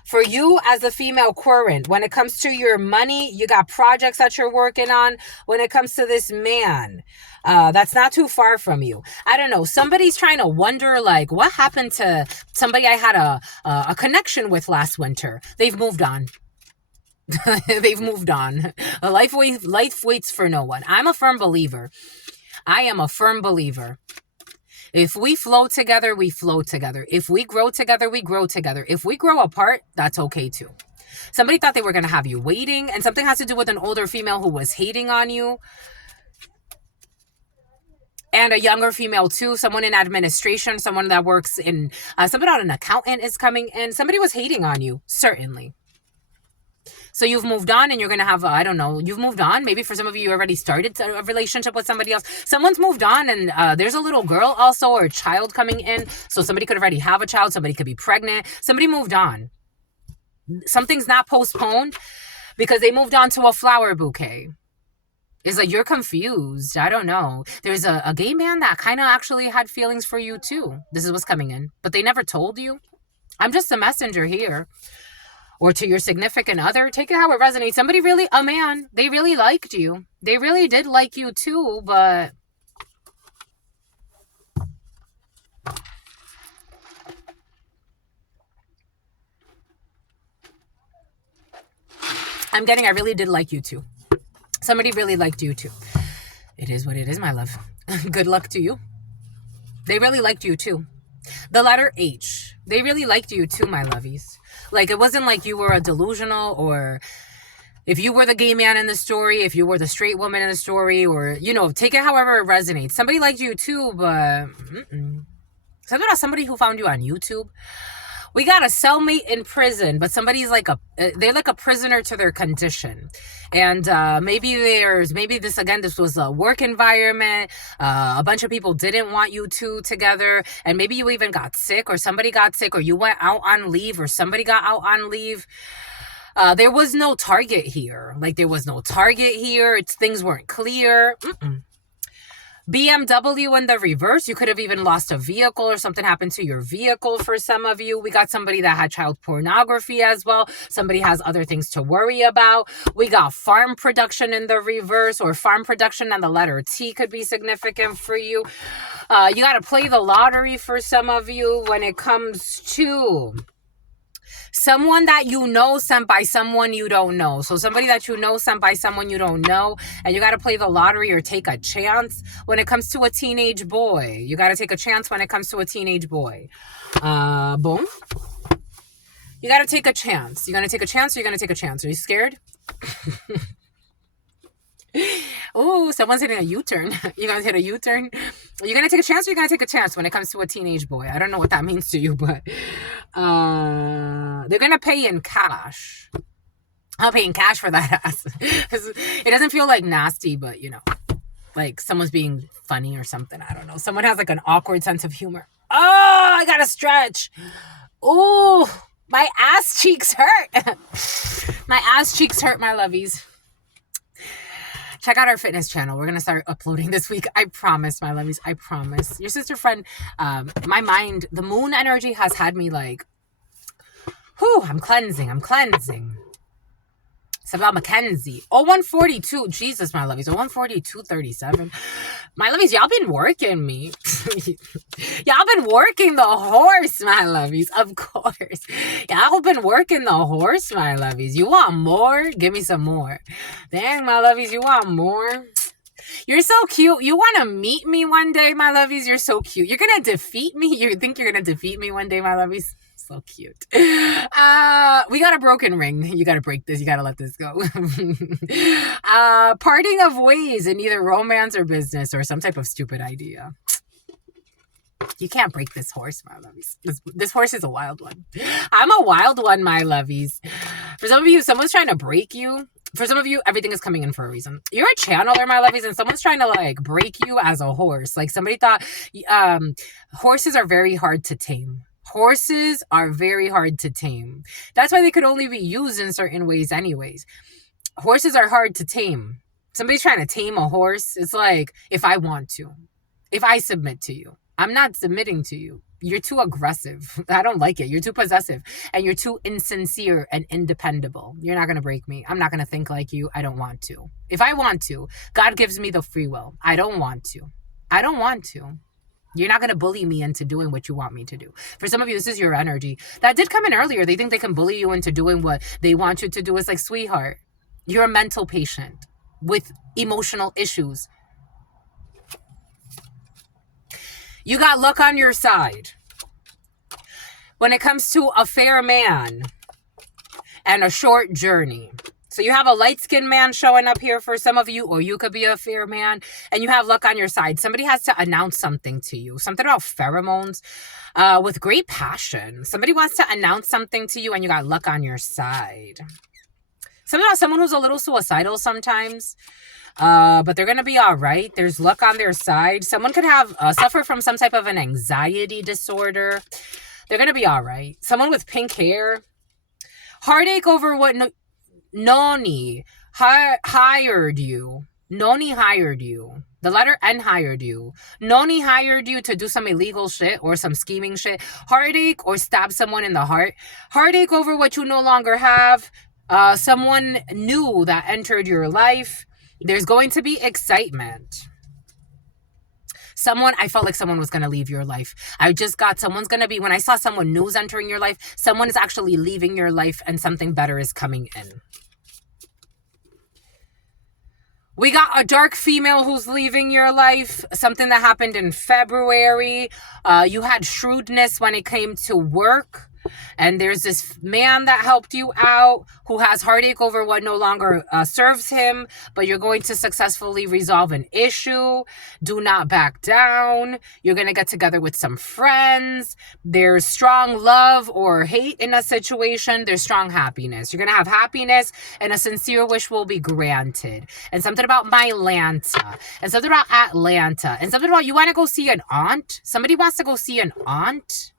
For you as a female current, when it comes to your money, you got projects that you're working on. When it comes to this man, that's not too far from you. I don't know. Somebody's trying to wonder, like, what happened to somebody I had a connection with last winter? They've moved on. They've moved on. Life waits for no one. I'm a firm believer. I am a firm believer. If we flow together, we flow together. If we grow together, we grow together. If we grow apart, that's okay too. Somebody thought they were going to have you waiting, and something has to do with an older female who was hating on you. And a younger female too, someone in administration, someone that works in, somebody about an accountant is coming in. Somebody was hating on you, certainly. So you've moved on, and you're going to have, I don't know, you've moved on. Maybe for some of you already started a relationship with somebody else. Someone's moved on, and there's a little girl also, or a child coming in. So somebody could already have a child. Somebody could be pregnant. Somebody moved on. Something's not postponed because they moved on to a flower bouquet. It's like you're confused. I don't know. There's a gay man that kind of actually had feelings for you too. This is what's coming in. But they never told you. I'm just a messenger here. Or to your significant other. Take it how it resonates. Somebody really, a man, they really liked you. They really did like you too, but I'm getting, I really did like you too. Somebody really liked you too. It is what it is, my love. Good luck to you. They really liked you too. The letter H. They really liked you too, my lovies. Like, it wasn't like you were a delusional, or if you were the gay man in the story, if you were the straight woman in the story, or, you know, take it however it resonates. Somebody liked you too, but something about somebody who found you on YouTube. We got a cellmate in prison, but somebody's like they're like a prisoner to their condition. And maybe this was a work environment. A bunch of people didn't want you two together. And maybe you even got sick, or somebody got sick, or you went out on leave, or somebody got out on leave. There was no target here. Like, there was no target here. Things weren't clear. BMW in the reverse. You could have even lost a vehicle, or something happened to your vehicle for some of you. We got somebody that had child pornography as well. Somebody has other things to worry about. We got farm production in the reverse, or farm production and the letter T could be significant for you. You got to play the lottery for some of you when it comes to someone that you know sent by someone you don't know. So somebody that you know sent by someone you don't know, and you got to play the lottery or take a chance when it comes to a teenage boy. You got to take a chance when it comes to a teenage boy. Boom. You got to take a chance. You're going to take a chance, or you're going to take a chance. Are you scared? Oh, someone's hitting a U-turn. You're going to hit a U-turn? You're going to take a chance, or you're going to take a chance when it comes to a teenage boy? I don't know what that means to you, but they're going to pay in cash. I'm paying cash for that ass. It doesn't feel like nasty, but, you know, like someone's being funny or something. I don't know. Someone has like an awkward sense of humor. Oh, I got to stretch. Oh, my ass cheeks hurt. My ass cheeks hurt, my lovies. Check out our fitness channel. We're going to start uploading this week. I promise, my lovies. I promise. Your sister friend, my mind, the moon energy has had me like, whew, I'm cleansing. It's about Mackenzie. 0142. Jesus, my lovies. 014237. My lovies, y'all been working me. Y'all been working the horse, my lovies. Of course. Y'all been working the horse, my lovies. You want more? Give me some more. Dang, my lovies, you want more? You're so cute. You want to meet me one day, my lovies? You're so cute. You're going to defeat me? You think you're going to defeat me one day, my lovies? So cute. We got a broken ring. You got to break this. You got to let this go. Parting of ways in either romance or business or some type of stupid idea. You can't break this horse, my lovies. This horse is a wild one. I'm a wild one, my lovies. For some of you, someone's trying to break you. For some of you, everything is coming in for a reason. You're a channeler, my lovies, and someone's trying to like break you as a horse. Like somebody thought horses are very hard to tame. Horses are very hard to tame. That's why they could only be used in certain ways anyways. Horses are hard to tame. Somebody's trying to tame a horse. It's like, if I want to. If I submit to you. I'm not submitting to you. You're too aggressive. I don't like it. You're too possessive. And you're too insincere and independable. You're not going to break me. I'm not going to think like you. I don't want to. If I want to, God gives me the free will. I don't want to. I don't want to. You're not going to bully me into doing what you want me to do. For some of you, this is your energy. That did come in earlier. They think they can bully you into doing what they want you to do. It's like, sweetheart, you're a mental patient with emotional issues. You got luck on your side. When it comes to a fair man and a short journey. So you have a light-skinned man showing up here for some of you, or you could be a fair man, and you have luck on your side. Somebody has to announce something to you. Something about pheromones with great passion. Somebody wants to announce something to you, and you got luck on your side. Something about someone who's a little suicidal sometimes. But they're going to be all right. There's luck on their side. Someone could have suffer from some type of an anxiety disorder. They're going to be all right. Someone with pink hair. Heartache over what Noni hired you. Noni hired you. The letter N hired you. Noni hired you to do some illegal shit or some scheming shit. Heartache or stab someone in the heart. Heartache over what you no longer have. Someone new that entered your life. There's going to be excitement. I felt like someone was going to leave your life. Someone's going to be, when I saw someone new's entering your life, someone is actually leaving your life and something better is coming in. We got a dark female who's leaving your life. Something that happened in February. You had shrewdness when it came to work. And there's this man that helped you out who has heartache over what no longer serves him, but you're going to successfully resolve an issue. Do not back down. You're going to get together with some friends. There's strong love or hate in a situation. There's strong happiness. You're going to have happiness and a sincere wish will be granted. And something about Mylanta. And something about Atlanta. And something about you want to go see an aunt. Somebody wants to go see an aunt.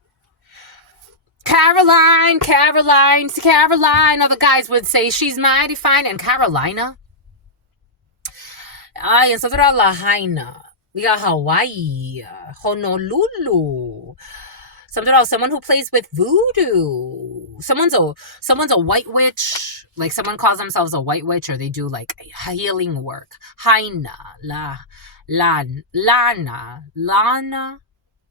Caroline. Other guys would say she's mighty fine. And Carolina. And something about Lahaina. We got Hawaii. Honolulu. Something about someone who plays with voodoo. Someone's a white witch. Like someone calls themselves a white witch, or they do like healing work. Haina. Lana.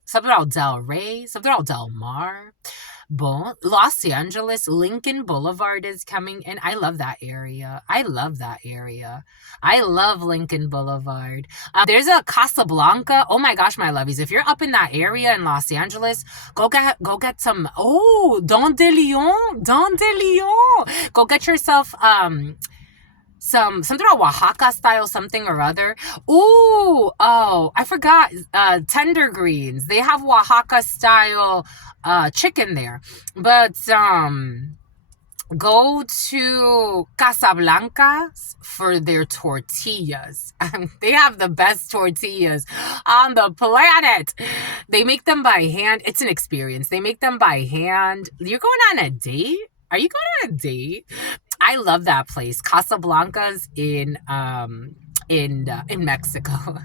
Something about Del Rey. Something about Del Mar. Bon, Los Angeles, Lincoln Boulevard is coming in. I love that area. I love Lincoln Boulevard. There's a Casablanca. Oh my gosh, my lovies. If you're up in that area in Los Angeles, go get some, Don de Leon. Go get yourself, something about Oaxaca style something or other. I forgot. Tender greens. They have Oaxaca style chicken there. But go to Casablanca for their tortillas. They have the best tortillas on the planet. They make them by hand. It's an experience. They make them by hand. You're going on a date? Are you going on a date? I love that place. Casablanca's in Mexico.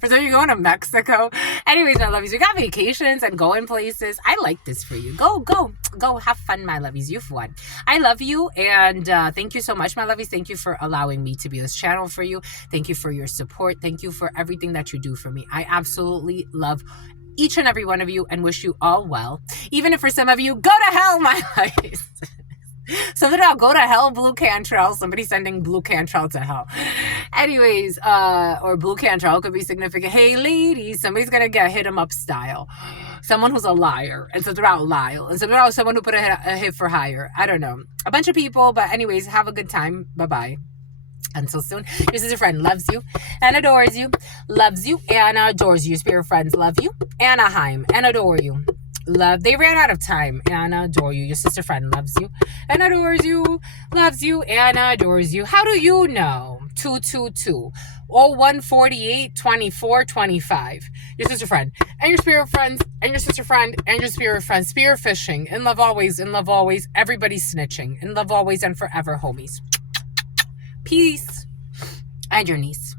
For some of you going to Mexico. Anyways, my lovies, we got vacations and going places. I like this for you. Go have fun, my lovies. You've won. I love you, and thank you so much, my lovies. Thank you for allowing me to be this channel for you. Thank you for your support. Thank you for everything that you do for me. I absolutely love each and every one of you and wish you all well. Even if for some of you, go to hell, my lovies. Something about go to hell, blue Cantrell. Somebody sending blue Cantrell to hell. Anyways, or blue Cantrell could be significant. Hey, ladies, somebody's gonna get hit 'em up style. Someone who's a liar, and something about Lyle, and something about someone who put a hit for hire. I don't know. A bunch of people, but anyways, have a good time. Bye-bye. Until soon. Your sister friend loves you and adores you. Loves you and adores you. Your spirit friends love you. Anaheim and adore you. They ran out of time and adore you. Your sister friend loves you and adores you. Loves you and adores you. How do you know? 222 0148 24 25. Your sister friend and your spirit friends and your sister friend and your spirit friends. Spirit fishing. In love always. In love always. Everybody's snitching. In love always and forever, homies. Peace. And your niece.